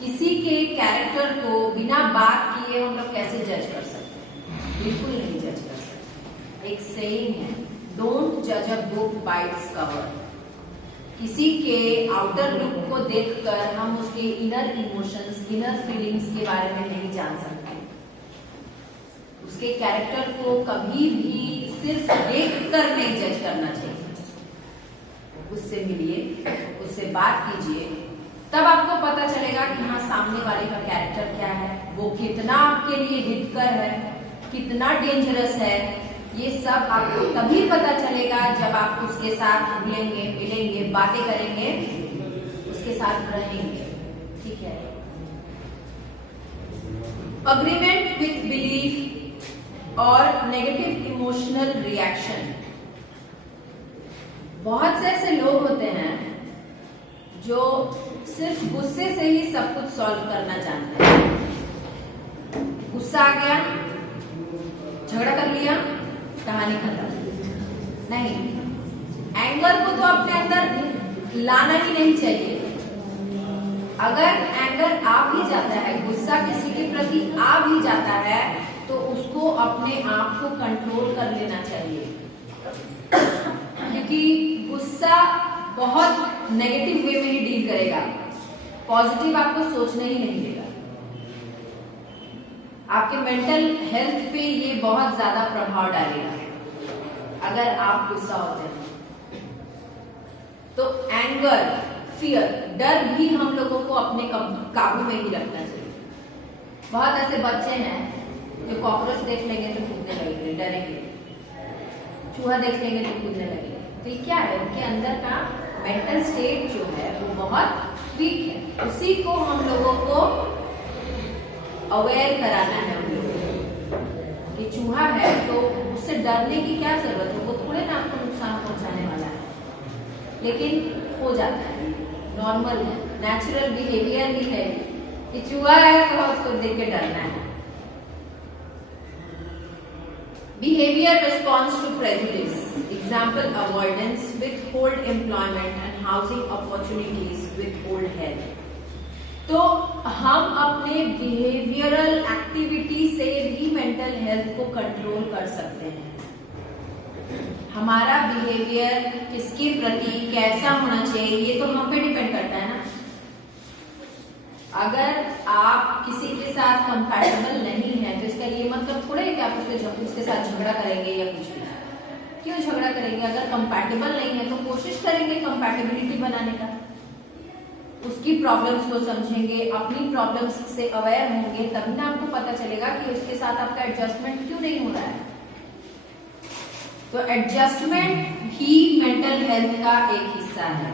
किसी के कैरेक्टर को बिना बात किए हम लोग कैसे जज कर सकते हैं? बिल्कुल नहीं जज कर सकते। एक सेइंग है, डोंट जज a book by its cover. किसी के आउटर लुक को देखकर हम उसके इनर इमोशंस, इनर फीलिंग्स के बारे में नहीं जान सकते। उसके कैरेक्टर को कभी भी सिर्फ देखकर नहीं जज करना चाहिए। उससे मिलिए, उससे बात कीजिए, तब आपको पता चलेगा कि हाँ सामने वाले का कैरेक्टर क्या है, वो कितना आपके लिए हितकर है, कितना डेंजरस है। ये सब आपको तभी पता चलेगा जब आप उसके साथ मिलेंगे, मिलेंगे, बातें करेंगे, उसके साथ रहेंगे, ठीक है? अग्रीमेंट विथ बिलीफ और नेगेटिव इमोशनल रिएक्शन। बहुत से ऐसे लोग होते हैं जो सिर्फ गुस्से से ही सब कुछ सॉल्व करना जानते हैं। गुस्सा आ गया, झगड़ा कर लिया, कहानी खत्म। नहीं, एंगर को तो अपने अंदर लाना ही नहीं चाहिए। अगर एंगर आ भी जाता है, गुस्सा किसी के प्रति आ भी जाता है, तो उसको अपने आप को कंट्रोल कर लेना चाहिए, क्योंकि गुस्सा बहुत नेगेटिव वे में ही डील करेगा, पॉजिटिव आपको सोचने ही नहीं देगा। आपके मेंटल हेल्थ पे ये बहुत ज्यादा प्रभाव डालेगा अगर आप गुस्सा होते हैं। तो एंगर, फियर, डर भी हम लोगों को अपने काबू में ही रखना चाहिए। बहुत ऐसे बच्चे हैं जो कॉकरोच देख लेंगे तो कूदने लगेंगे, डरेंगे, चूहा देख लेंगे तो कूदने लगेंगे। तो ये क्या है? उनके अंदर का मेंटल स्टेट जो है वो बहुत वीक है। उसी को हम लोगों को अवेयर कराना है। हम लोगों कि चूहा है तो उससे डरने की क्या जरूरत है, वो थोड़े ना आपको नुकसान पहुंचाने वाला है। लेकिन हो जाता है, नॉर्मल है, नेचुरल बिहेवियर ही है कि चूहा है तो उसको देख के डरना है। Behavior response to prejudice. Example, avoidance, withhold employment and housing opportunities, withhold health. तो हम अपने बिहेवियरल एक्टिविटी से भी मेंटल हेल्थ को कंट्रोल कर सकते हैं। हमारा बिहेवियर किसके प्रति कैसा होना चाहिए ये तो हम पे डिपेंड करता है ना। अगर आप किसी के साथ कंपैटिबल नहीं है तो इसका ये मतलब थोड़ा है कि आप उसके साथ झगड़ा करेंगे या कुछ भी। क्यों झगड़ा करेंगे? अगर कंपैटिबल नहीं है तो कोशिश करेंगे कंपैटिबिलिटी बनाने का, उसकी प्रॉब्लम्स को समझेंगे, अपनी प्रॉब्लम्स से अवेयर होंगे, तभी ना आपको पता चलेगा कि उसके साथ आपका एडजस्टमेंट क्यों नहीं हो रहा है। तो एडजस्टमेंट ही मेंटल हेल्थ का एक हिस्सा है।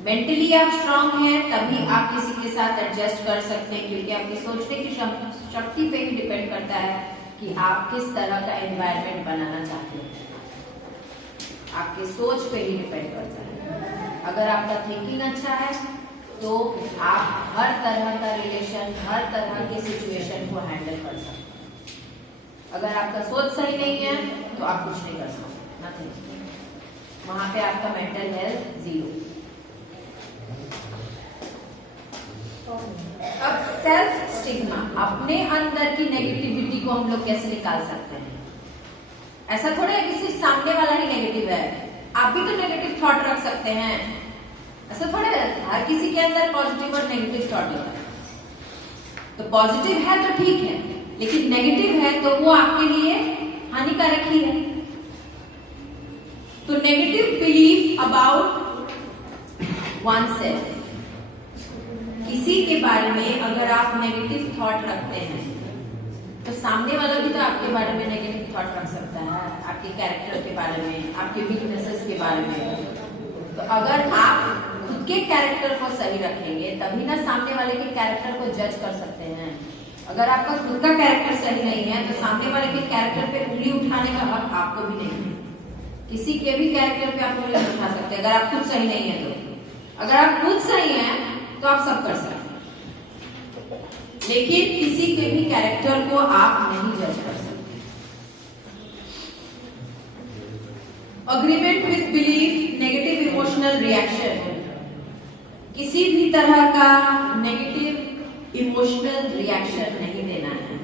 मेंटली आप स्ट्रांग हैं तभी आप किसी के साथ एडजस्ट कर सकते हैं, क्योंकि आपकी सोचने की शक्ति पे ही डिपेंड करता है कि आप किस तरह का एनवायरनमेंट बनाना चाहते हैं। आपकी सोच पे ही डिपेंड करता है। अगर आपका थिंकिंग अच्छा है तो आप हर तरह का रिलेशन, हर तरह के सिचुएशन को हैंडल कर सकते हैं। अगर आपका सोच सही नहीं है तो आप कुछ नहीं कर सकते, नथिंग। वहां पे आपका मेंटल हेल्थ 0। अब सेल्फ स्टिग्मा, अपने अंदर की नेगेटिविटी को हम लोग कैसे निकाल सकते हैं? ऐसा थोड़ा है कि सिर्फ सामने वाला ही नेगेटिव है, आप भी तो नेगेटिव थॉट रख सकते हैं। ऐसा थोड़ा है, हर किसी के अंदर पॉजिटिव और नेगेटिव थॉट होता है। तो पॉजिटिव है तो ठीक है, लेकिन नेगेटिव है तो वो आपके लिए हानिकारक ही है। तो negative belief about one self, किसी के बारे में अगर आप नेगेटिव थॉट रखते हैं तो सामने वाला भी तो आपके बारे में नेगेटिव थॉट रख सकता है, आपके कैरेक्टर के बारे में, आपके वीकनेसेस के बारे में। तो अगर आप खुद के कैरेक्टर को सही रखेंगे तभी ना सामने वाले के कैरेक्टर को जज कर सकते हैं। अगर आपका खुद का कैरेक्टर सही नहीं है तो सामने वाले के कैरेक्टर पे उंगली उठाने का हक आपको भी नहीं है। किसी के भी कैरेक्टर पे आप उंगली नहीं उठा सकते अगर आप खुद सही नहीं है तो। अगर आप खुद सही हैं तो आप सब कर सकते हैं, लेकिन किसी के भी कैरेक्टर को आप नहीं जज कर सकते। Agreement with belief negative emotional reaction, किसी भी तरह का नेगेटिव इमोशनल रिएक्शन नहीं देना है।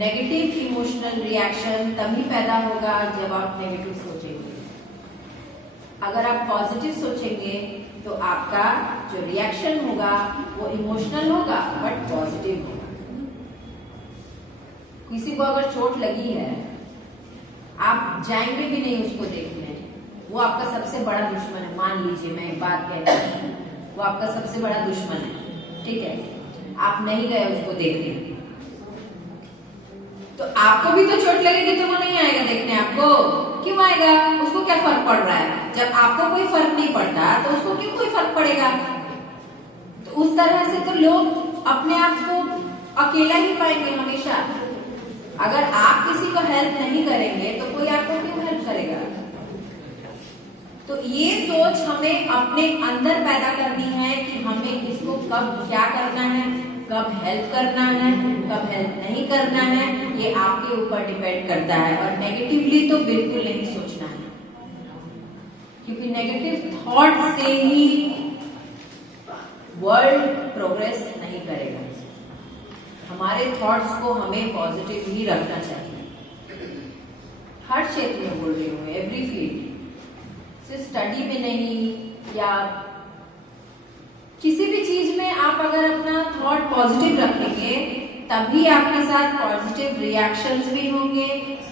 नेगेटिव इमोशनल रिएक्शन तभी पैदा होगा जब आप नेगेटिव सोचेंगे। अगर आप पॉजिटिव सोचेंगे तो आपका जो रिएक्शन होगा वो इमोशनल होगा बट पॉजिटिव होगा। किसी को अगर चोट लगी है, आप जाएंगे भी नहीं उसको देखने, वो आपका सबसे बड़ा दुश्मन है। मान लीजिए मैं एक बात कहता हूं, वो आपका सबसे बड़ा दुश्मन है, ठीक है, आप नहीं गए उसको देखने, तो आपको भी तो चोट लगेगी तो वो नहीं आएगा देखने आपको। क्यों आएगा? उसको क्या फर्क पड़ रहा है? जब आपको कोई फर्क नहीं पड़ता तो उसको क्यों कोई फर्क पड़ेगा? तो उस तरह से तो लोग अपने आप को अकेला ही पाएंगे हमेशा। अगर आप किसी को हेल्प नहीं करेंगे तो कोई आपको क्यों हेल्प करेगा? तो ये सोच हमें अपने अंदर पैदा करनी है कि हमें किसको कब क्या करना है, कब हेल्प करना है, कब हेल्प नहीं करना है, ये आपके ऊपर डिपेंड करता है। और नेगेटिवली तो बिल्कुल नहीं सोचना है, क्योंकि नेगेटिव थॉट से ही वर्ल्ड प्रोग्रेस नहीं करेगा। हमारे थॉट्स को हमें पॉजिटिव ही रखना चाहिए। हर क्षेत्र में बोल रही हूँ, एवरी फील्ड, सिर्फ स्टडी में नहीं या किसी भी चीज में आप अगर अपना थॉट पॉजिटिव रखेंगे तभी आपके साथ पॉजिटिव रिएक्शंस भी होंगे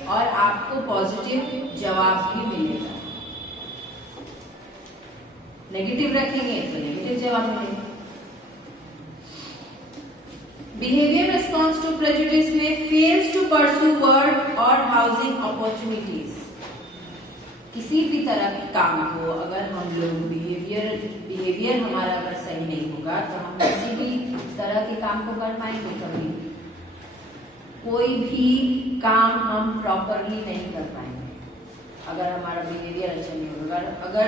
और आपको पॉजिटिव जवाब भी मिलेगा। नेगेटिव रखेंगे तो नेगेटिव जवाब मिलेगा। बिहेवियर रिस्पॉन्स टू प्रेजुडिस में फेल्स टू परस्यू वर्क और हाउसिंग अपॉर्चुनिटीज। किसी भी तरह के काम को अगर हम लोग बिहेवियर हमारा अगर सही नहीं होगा तो हम किसी भी तरह के काम को कर पाएंगे? कभी कोई भी काम हम प्रॉपरली नहीं कर पाएंगे अगर हमारा बिहेवियर अच्छा नहीं होगा। अगर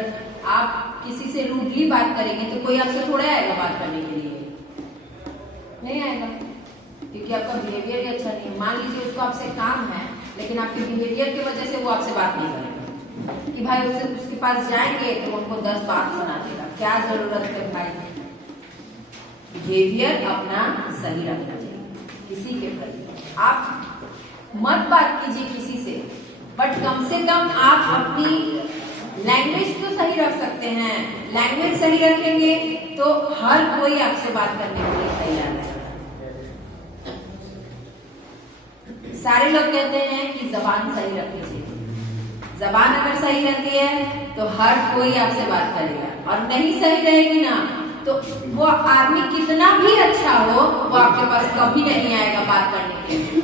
आप किसी से रूडली बात करेंगे तो कोई आपसे थोड़ा आएगा बात करने के लिए? नहीं आएगा, क्योंकि आपका बिहेवियर ही अच्छा नहीं है। मान लीजिए उसको आपसे काम है लेकिन आपके बिहेवियर की वजह से वो आपसे बात नहीं करेगा कि भाई उसके पास जाएंगे तो उनको 10 बात सुना देगा, क्या जरूरत है भाई? बिहेवियर अपना सही रखना चाहिए किसी के प्रति। आप मत बात कीजिए किसी से, बट कम से कम आप अपनी लैंग्वेज तो सही रख सकते हैं। लैंग्वेज सही रखेंगे तो हर कोई आपसे बात करने के लिए तैयार है। सारे लोग कहते हैं कि जबान सही रखनी चाहिए। जबान अगर सही रहती है तो हर कोई आपसे बात करेगा, और नहीं सही रहेगी ना तो वो आदमी कितना भी अच्छा हो वो आपके पास कभी नहीं आएगा बात करने के लिए।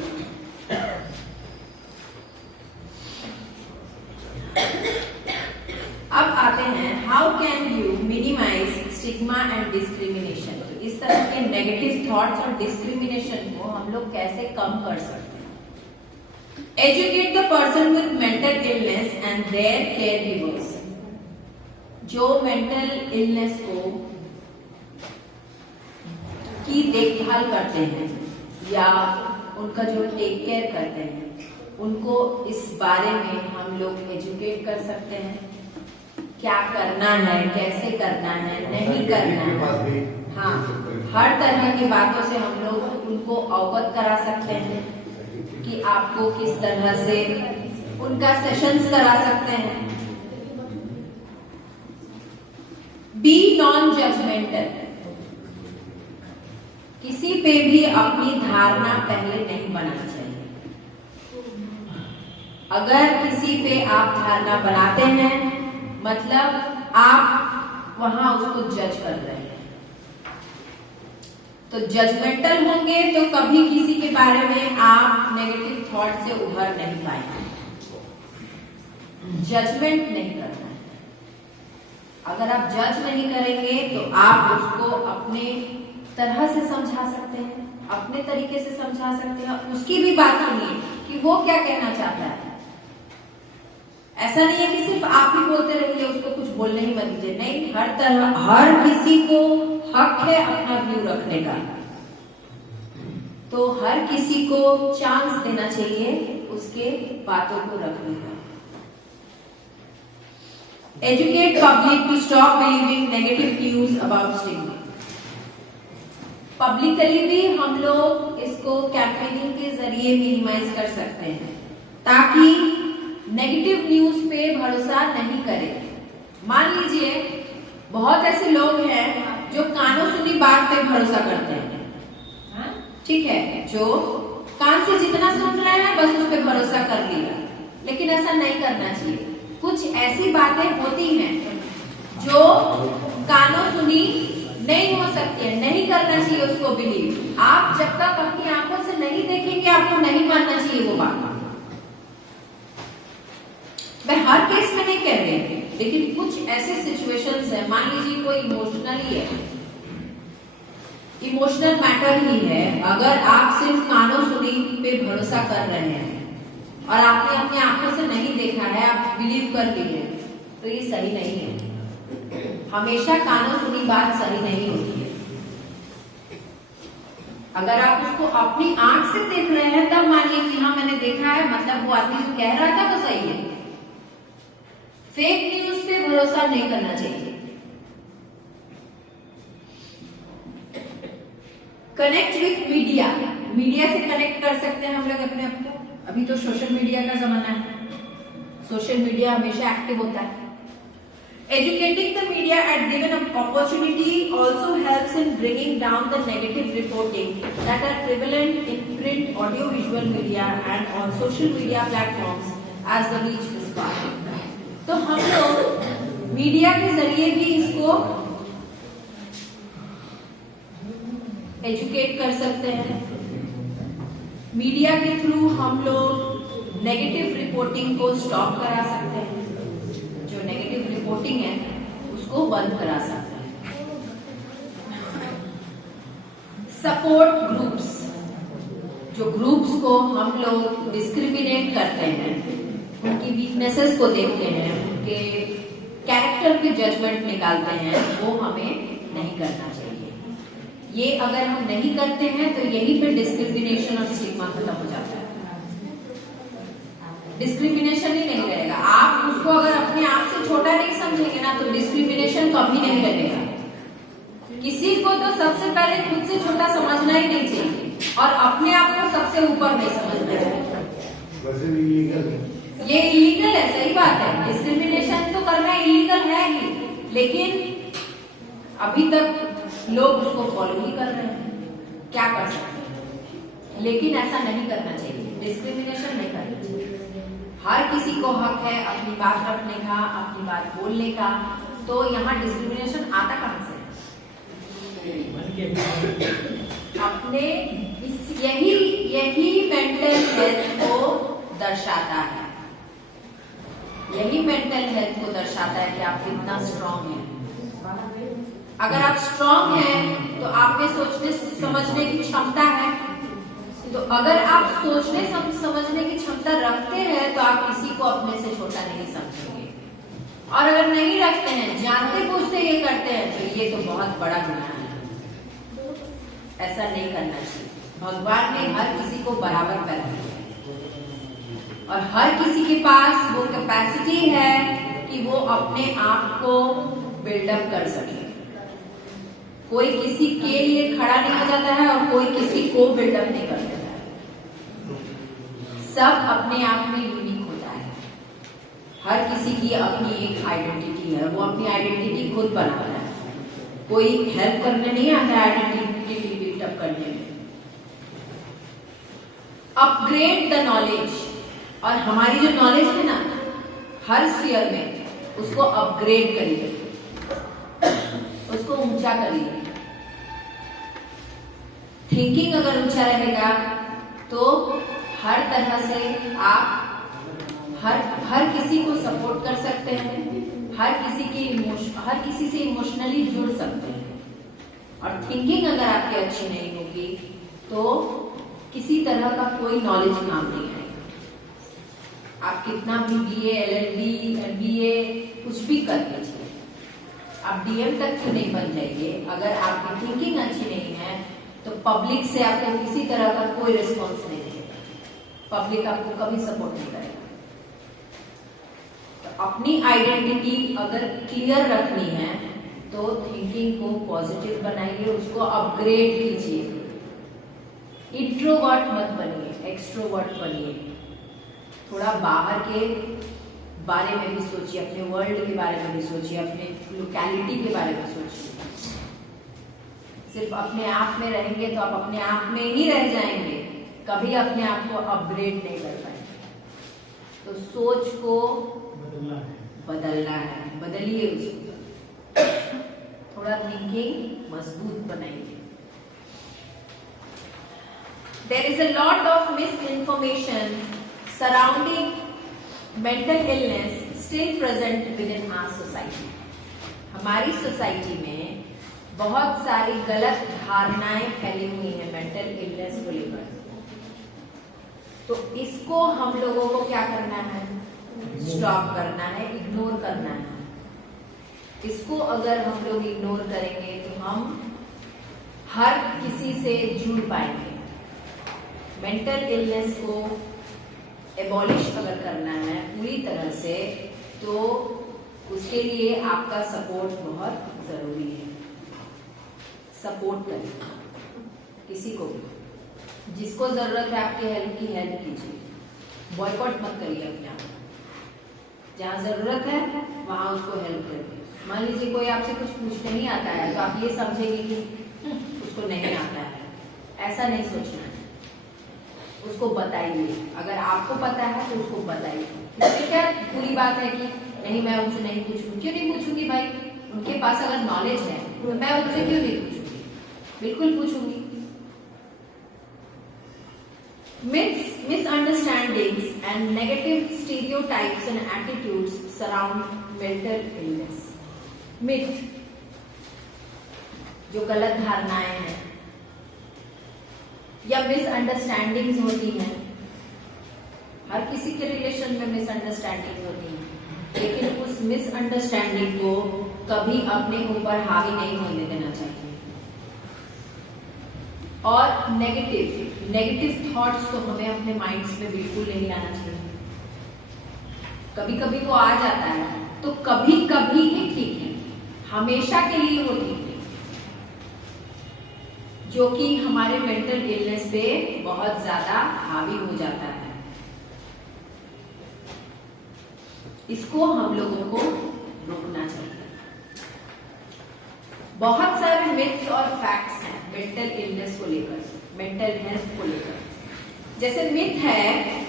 अब आते हैं, how can you minimise stigma and discrimination. तो इस तरह के नेगेटिव थॉट्स और डिस्क्रिमिनेशन को हम लोग कैसे कम कर सकते हैं? Educate the person with mental illness and their caregivers. जो मेंटल इलनेस की देखभाल करते हैं या उनका जो टेक केयर करते हैं उनको इस बारे में हम लोग एजुकेट कर सकते हैं, क्या करना है, कैसे करना है, नहीं करना है। हाँ, हर तरह की बातों से हम लोग उनको अवगत करा सकते हैं कि आपको किस तरह से उनका सेशंस करा सकते हैं। बी नॉन जजमेंटल, किसी पे भी अपनी धारणा पहले नहीं बनानी चाहिए। अगर किसी पे आप धारणा बनाते हैं मतलब आप वहां उसको जज कर रहे हैं। तो जजमेंटल होंगे तो कभी किसी के बारे में आप नेगेटिव थॉट से उभर नहीं पाएंगे। जजमेंट नहीं करना है। अगर आप जज नहीं करेंगे तो आप उसको अपने तरह से समझा सकते हैं, अपने तरीके से समझा सकते हैं, उसकी भी बात सुनिए कि वो क्या कहना चाहता है। ऐसा नहीं है कि सिर्फ आप ही बोलते रहिए, उसको कुछ बोलने ही मत दीजिए। नहीं, हर किसी को हक है अपना व्यू रखने का, तो हर किसी को चांस देना चाहिए उसके बातों को रखने का। Educate public to stop believing negative news about stigma. Publicly भी हम लोग इसको कैंपेनिंग के जरिए मिनिमाइज कर सकते हैं ताकि नेगेटिव न्यूज पे भरोसा नहीं करें। मान लीजिए बहुत ऐसे लोग हैं जो कानों सुनी बात पे भरोसा करते हैं, ठीक है, जो कान से जितना सुन रहे हैं बस उस पे भरोसा कर लिया, लेकिन ऐसा नहीं करना चाहिए। कुछ ऐसी बातें होती हैं जो कानों सुनी नहीं हो सकती है, नहीं करना चाहिए उसको बिलीव। आप जब तक अपनी आंखों से नहीं देखेंगे आपको नहीं मानना चाहिए वो बात। मैं हर केस में नहीं कह रही, लेकिन कुछ ऐसे सिचुएशंस है, मान लीजिए कोई इमोशनली है, इमोशनल मैटर ही है, अगर आप सिर्फ कानों सुनी पे भरोसा कर रहे हैं और आपने अपनी आंखों से नहीं देखा है, आप बिलीव कर लिए, तो ये सही नहीं है। हमेशा कानों सुनी बात सही नहीं होती है। अगर आप उसको अपनी आंख से देख रहे हैं तब मानिए कि हाँ मैंने देखा है, मतलब वो आदमी जो कह रहा था वो सही है। फेक न्यूज पे भरोसा नहीं करना चाहिए। कनेक्ट विथ मीडिया, मीडिया से कनेक्ट कर सकते हैं हम लोग अपने आप को। अभी तो सोशल मीडिया का जमाना है, सोशल मीडिया हमेशा एक्टिव होता है। Educating the media at given opportunity also helps in bringing down the negative reporting that are prevalent in print, audio, visual media and on social media platforms as the reach is far. तो हम लोग media के जरिए भी इसको educate कर सकते हैं। मीडिया के थ्रू हम लोग नेगेटिव रिपोर्टिंग को स्टॉप करा सकते हैं, जो नेगेटिव रिपोर्टिंग है उसको बंद करा सकते हैं। सपोर्ट ग्रुप्स, जो ग्रुप्स को हम लोग डिस्क्रिमिनेट करते हैं, उनकी वीकनेसेस को देखते हैं, उनके कैरेक्टर पे जजमेंट निकालते हैं, वो हमें नहीं करना चाहिए। ये अगर हम नहीं करते हैं तो यहीं पे डिस्क्रिमिनेशन और स्टिग्मा खत्म हो जाता है। डिस्क्रिमिनेशन ही नहीं रहेगा। आप उसको अगर अपने आप से छोटा नहीं समझेंगे ना तो डिस्क्रिमिनेशन कभी नहीं लगेगा। किसी को तो सबसे पहले खुद से छोटा समझना ही नहीं चाहिए और अपने आप को सबसे ऊपर नहीं समझना चाहिए। ये इलीगल है, सही बात है, डिस्क्रिमिनेशन तो करना इलीगल है ही, लेकिन अभी तक लोग उसको फॉलो ही कर रहे हैं। क्या कर सकते हैं, लेकिन ऐसा नहीं करना चाहिए, डिस्क्रिमिनेशन नहीं करना चाहिए। हर किसी को हक है अपनी बात रखने का, अपनी बात बोलने का, तो यहाँ डिस्क्रिमिनेशन आता कहां से? अपने यही मेंटल हेल्थ को दर्शाता है, यही मेंटल हेल्थ को दर्शाता है कि आप कितना स्ट्रांग हैं। अगर आप स्ट्रांग हैं तो आप में सोचने समझने की क्षमता है, तो अगर आप सोचने समझने की क्षमता रखते हैं तो आप किसी को अपने से छोटा नहीं समझेंगे, और अगर नहीं रखते हैं, जानते बूझते ये करते हैं, तो ये तो बहुत बड़ा गुनाह है, ऐसा नहीं करना चाहिए। भगवान ने हर किसी को बराबर पैदा किया है और हर किसी के पास वो कैपेसिटी है कि वो अपने आप को बिल्डअप कर सके। कोई किसी के लिए खड़ा नहीं हो जाता है और कोई किसी को बिल्डअप नहीं कर देता है। सब अपने आप में यूनिक होता है। हर किसी की अपनी एक आइडेंटिटी है, वो अपनी आइडेंटिटी खुद बनाता है। कोई हेल्प करने नहीं आता है आइडेंटिटी बिल्डअप करने में। अपग्रेड द नॉलेज, और हमारी जो नॉलेज है ना हर स्फीयर में, उसको अपग्रेड करिए, उसको ऊंचा करिए। थिंकिंग अगर ऊंचा रहेगा तो हर तरह से आप हर किसी को सपोर्ट कर सकते हैं, हर किसी से इमोशनली जुड़ सकते हैं। और थिंकिंग अगर आपकी अच्छी नहीं होगी तो किसी तरह का कोई नॉलेज काम नहीं आएगा। आप कितना भी BA, LLB, MBA कुछ भी कर लीजिए, आप DM तक क्यों नहीं बन जाइए, अगर आपकी थिंकिंग अच्छी नहीं है तो पब्लिक से आपको किसी तरह का कोई रिस्पॉन्स नहीं देगा, पब्लिक आपको कभी सपोर्ट नहीं करेगा। तो अपनी आइडेंटिटी अगर क्लियर रखनी है तो थिंकिंग को पॉजिटिव बनाइए, उसको अपग्रेड कीजिए। इंट्रोवर्ट मत बनिए, एक्सट्रोवर्ट बनिए। थोड़ा बाहर के बारे में भी सोचिए, अपने वर्ल्ड के बारे में भी सोचिए, अपने लोकेलिटी के बारे में सोचिए। सिर्फ अपने आप में रहेंगे तो आप अपने आप में ही रह जाएंगे, कभी अपने आप को अपग्रेड नहीं कर पाएंगे। तो सोच को बदलना है, बदलिए उसको, थोड़ा थिंकिंग मजबूत बनाइए। There is a lot of misinformation surrounding mental illness still present within our society. हमारी सोसाइटी में बहुत सारी गलत धारणाएं फैली हुई हैं मेंटल इलनेस को लेकर। तो इसको हम लोगों को क्या करना है, स्टॉप करना है, इग्नोर करना है। इसको अगर हम लोग इग्नोर करेंगे तो हम हर किसी से जुड़ पाएंगे। मेंटल इलनेस को एबॉलिश अगर करना है पूरी तरह से तो उसके लिए आपका सपोर्ट बहुत जरूरी है। सपोर्ट करिए किसी को भी, जिसको जरूरत है आपकी हेल्प की, हेल्प कीजिए। बॉयकॉट मत करिए अपने आप, जहाँ जरूरत है वहां उसको हेल्प करिए। मान लीजिए कोई आपसे कुछ पूछने नहीं आता है तो आप ये समझेंगे कि उसको नहीं आता है, ऐसा नहीं सोचना है। उसको बताइए, अगर आपको पता है तो उसको बताइए। इसमें क्या पूरी बात है कि नहीं मैं उनसे नहीं पूछूंगी, क्यों नहीं पूछूंगी भाई, उनके पास अगर नॉलेज है तो मैं उनसे क्यों नहीं पूछूंगी, बिल्कुल पूछूंगी। Myths, misunderstandings and negative stereotypes and attitudes surround mental illness. Myth, जो गलत धारणाएं हैं या मिसअंडरस्टैंडिंग्स होती हैं, हर किसी के रिलेशन में मिसअंडरस्टैंडिंग होती है, लेकिन उस मिसअंडरस्टैंडिंग को कभी अपने ऊपर हावी नहीं होने देना चाहिए। और नेगेटिव थॉट्स तो हमें अपने माइंड्स में बिल्कुल नहीं लाना चाहिए। कभी कभी वो आ जाता है तो कभी कभी ही ठीक है, हमेशा के लिए वो ठीक नहीं, जो कि हमारे मेंटल इलनेस पे बहुत ज्यादा हावी हो जाता है। इसको हम लोगों को रोकना चाहिए। बहुत सारे मिथ्स और फैक्ट्स हैं मेंटल इलनेस को लेकर, मेंटल हेल्थ को लेकर। जैसे मिथ है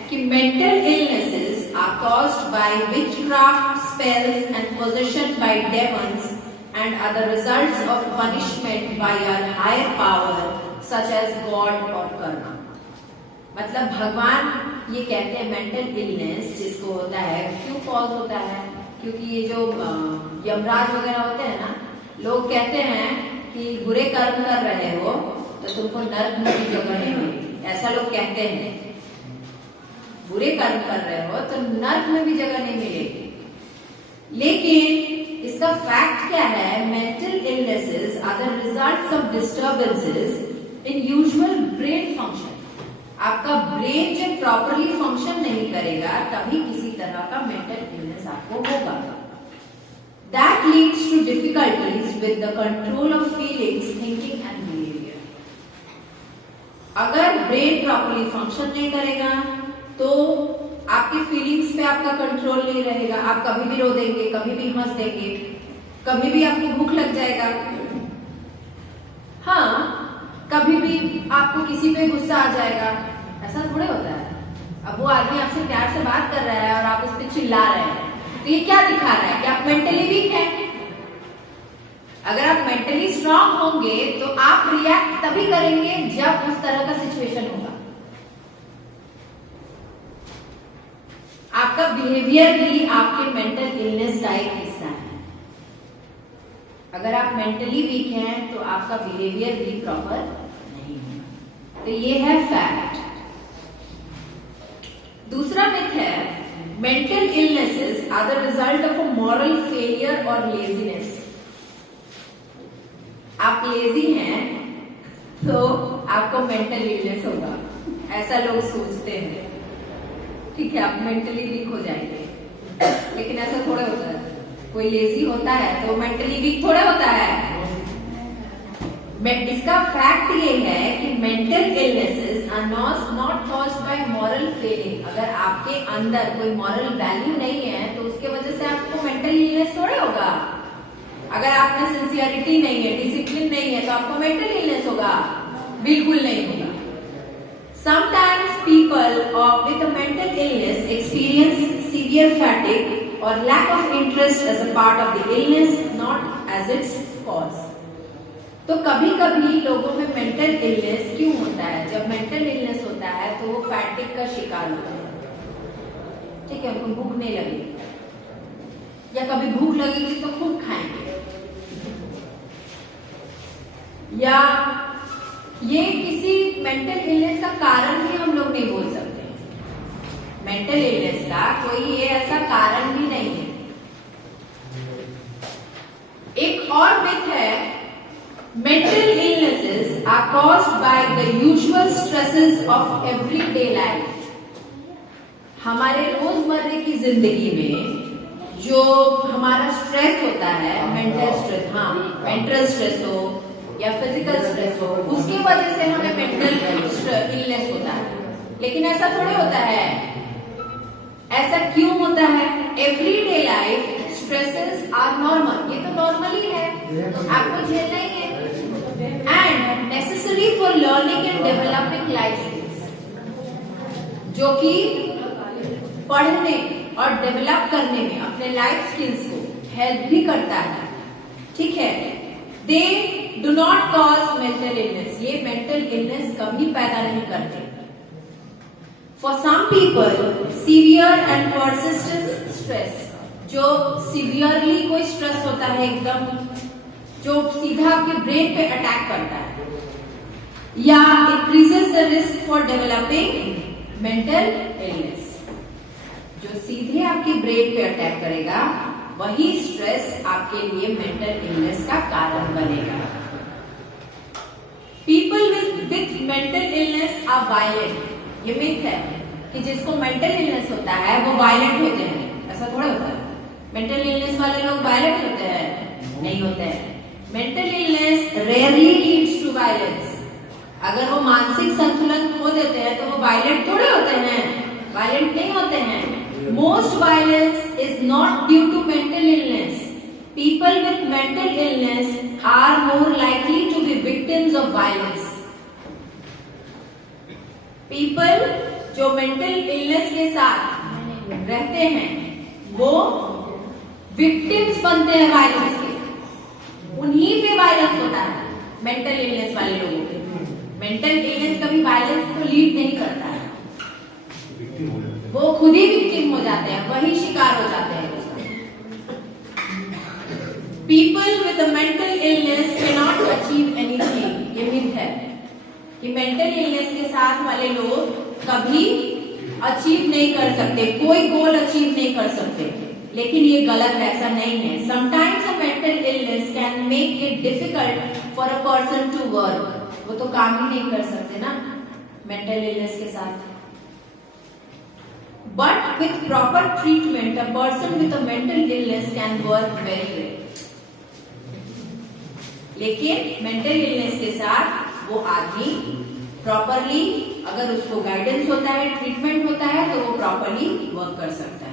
कि mental illnesses are caused by witchcraft, spells and possession by demons and are the results of punishment by our higher power such as God or karma। मतलब भगवान ये कहते हैं मेंटल इलनेस जिसको होता है क्यों कॉज होता है, क्योंकि ये जो यमराज वगैरह होते हैं ना, लोग कहते हैं कि बुरे कर्म कर रहे हो तो तुमको नर्क में भी जगह नहीं मिलेगी, ऐसा लोग कहते हैं। बुरे कर्म कर रहे हो तो नर्क में भी जगह नहीं मिलेगी। लेकिन इसका फैक्ट क्या है, mental illnesses are the results of disturbances in usual brain function, आपका ब्रेन जब प्रॉपरली फंक्शन नहीं करेगा तभी किसी तरह का मेंटल इलनेस आपको होगा। That leads to difficulties with the control of feelings, thinking and behaviour. अगर ब्रेन प्रॉपरली फंक्शन नहीं करेगा तो आपकी फीलिंग्स पे आपका कंट्रोल नहीं रहेगा। आप कभी भी रो देंगे, कभी भी हंस देंगे, कभी भी आपको भूख लग जाएगा। हाँ, कभी भी आपको किसी पे गुस्सा आ जाएगा। ऐसा थोड़े होता है। अब वो आदमी आपसे प्यार से बात कर रहा है और आप उस पर चिल्ला रहे हैं, तो ये क्या दिखा रहा है कि आप मेंटली वीक हैं। अगर आप मेंटली स्ट्रांग होंगे तो आप रिएक्ट तभी करेंगे जब उस तरह का सिचुएशन होगा। आपका बिहेवियर भी आपके मेंटल इलनेस का एक हिस्सा है। अगर आप मेंटली वीक हैं तो आपका बिहेवियर भी प्रॉपर नहीं होगा। तो ये है फैक्ट। दूसरा मिथ है, mental illnesses are the result of a moral failure और लेजीनेस। आप लेजी हैं तो आपको मेंटल इलनेस होगा, ऐसा लोग सोचते हैं। ठीक है, आप मेंटली वीक हो जाएंगे, लेकिन ऐसा थोड़ा होता है। कोई लेजी होता है तो मेंटली वीक थोड़ा होता है। इसका फैक्ट ये है कि mental illnesses are not caused by moral failing. अगर आपके अंदर कोई मॉरल वैल्यू नहीं है तो उसके वजह से आपको मेंटल इलनेस थोड़े होगा। अगर आप में सिंसियरिटी नहीं है, डिसिप्लिन नहीं है, तो आपको मेंटल इलनेस होगा? बिल्कुल नहीं होगा। Sometimes people with a mental illness experience severe fatigue or lack of interest as a part of the illness, not as its cause. तो कभी कभी लोगों में मेंटल इलनेस क्यों होता है? जब मेंटल इलनेस होता है तो वो फैटिग का शिकार होता है। ठीक है, उनको भूख नहीं लगेगी, या कभी भूख लगेगी तो खूब खाएंगे, या ये किसी मेंटल इलनेस का कारण भी हम लोग नहीं बोल सकते। मेंटल इलनेस का कोई ये ऐसा कारण भी नहीं है। एक और मिथ है, mental illnesses are caused by the usual stresses of everyday life. हमारे रोजमर्रे की जिंदगी में जो हमारा स्ट्रेस होता है, मेंटल स्ट्रेस, हाँ मेंटल स्ट्रेस हो या फिजिकल स्ट्रेस हो, उसकी वजह से हमें मेंटल इलनेस होता है। लेकिन ऐसा थोड़े होता है। ऐसा क्यों होता है? Everyday life stresses are normal. ये तो नॉर्मल ही है, आपको झेलना ही है। And necessary for learning and developing life skills, जो कि पढ़ने और डेवलप करने में अपने लाइफ स्किल्स को हेल्प भी करता है। ठीक है, they do not cause mental illness. ये मेंटल इलनेस कभी पैदा नहीं करते। For some people severe and persistent stress, जो सीवियरली कोई स्ट्रेस होता है एकदम, जो सीधा आपके ब्रेन पे अटैक करता है, या increases the risk for developing mental illness. जो सीधे आपके ब्रेन पे अटैक करेगा वही स्ट्रेस आपके लिए मेंटल इलनेस का कारण बनेगा। People with mental illness are violent. ये मिथ है कि जिसको मेंटल इलनेस होता है वो वायलेंट होते हैं। ऐसा थोड़ा होता है। मेंटल इलनेस वाले लोग वायलेंट होते हैं? नहीं होते हैं। Mental illness rarely leads to violence. अगर वो मानसिक संतुलन खो देते हैं तो वो वायलेंट थोड़े होते हैं, वायलेंट नहीं होते हैं। Most violence is not due to mental illness. People with mental illness are more likely to be victims of violence. People जो mental illness के साथ रहते हैं वो victims बनते हैं violence के। उन्हीं पे violence होता है mental illness वाले लोगों पे। mental illness कभी violence को lead नहीं करता है, वो खुद ही विक्टिम हो जाते हैं, वही शिकार हो जाते हैं। People with a mental illness can not achieve anything. ये मिथ है कि मेंटल इलनेस के साथ वाले लोग कभी अचीव नहीं कर सकते, कोई गोल अचीव नहीं कर सकते। लेकिन ये गलत है, ऐसा नहीं है। Sometimes a mental illness can make it difficult for a person to work. वो तो काम ही नहीं कर सकते ना मेंटल इलनेस के साथ। But with proper treatment a person with a mental illness can work very well. लेकिन मेंटल इलनेस के साथ वो आदमी प्रॉपरली, अगर उसको गाइडेंस होता है, ट्रीटमेंट होता है, तो वो प्रॉपरली वर्क कर सकता है।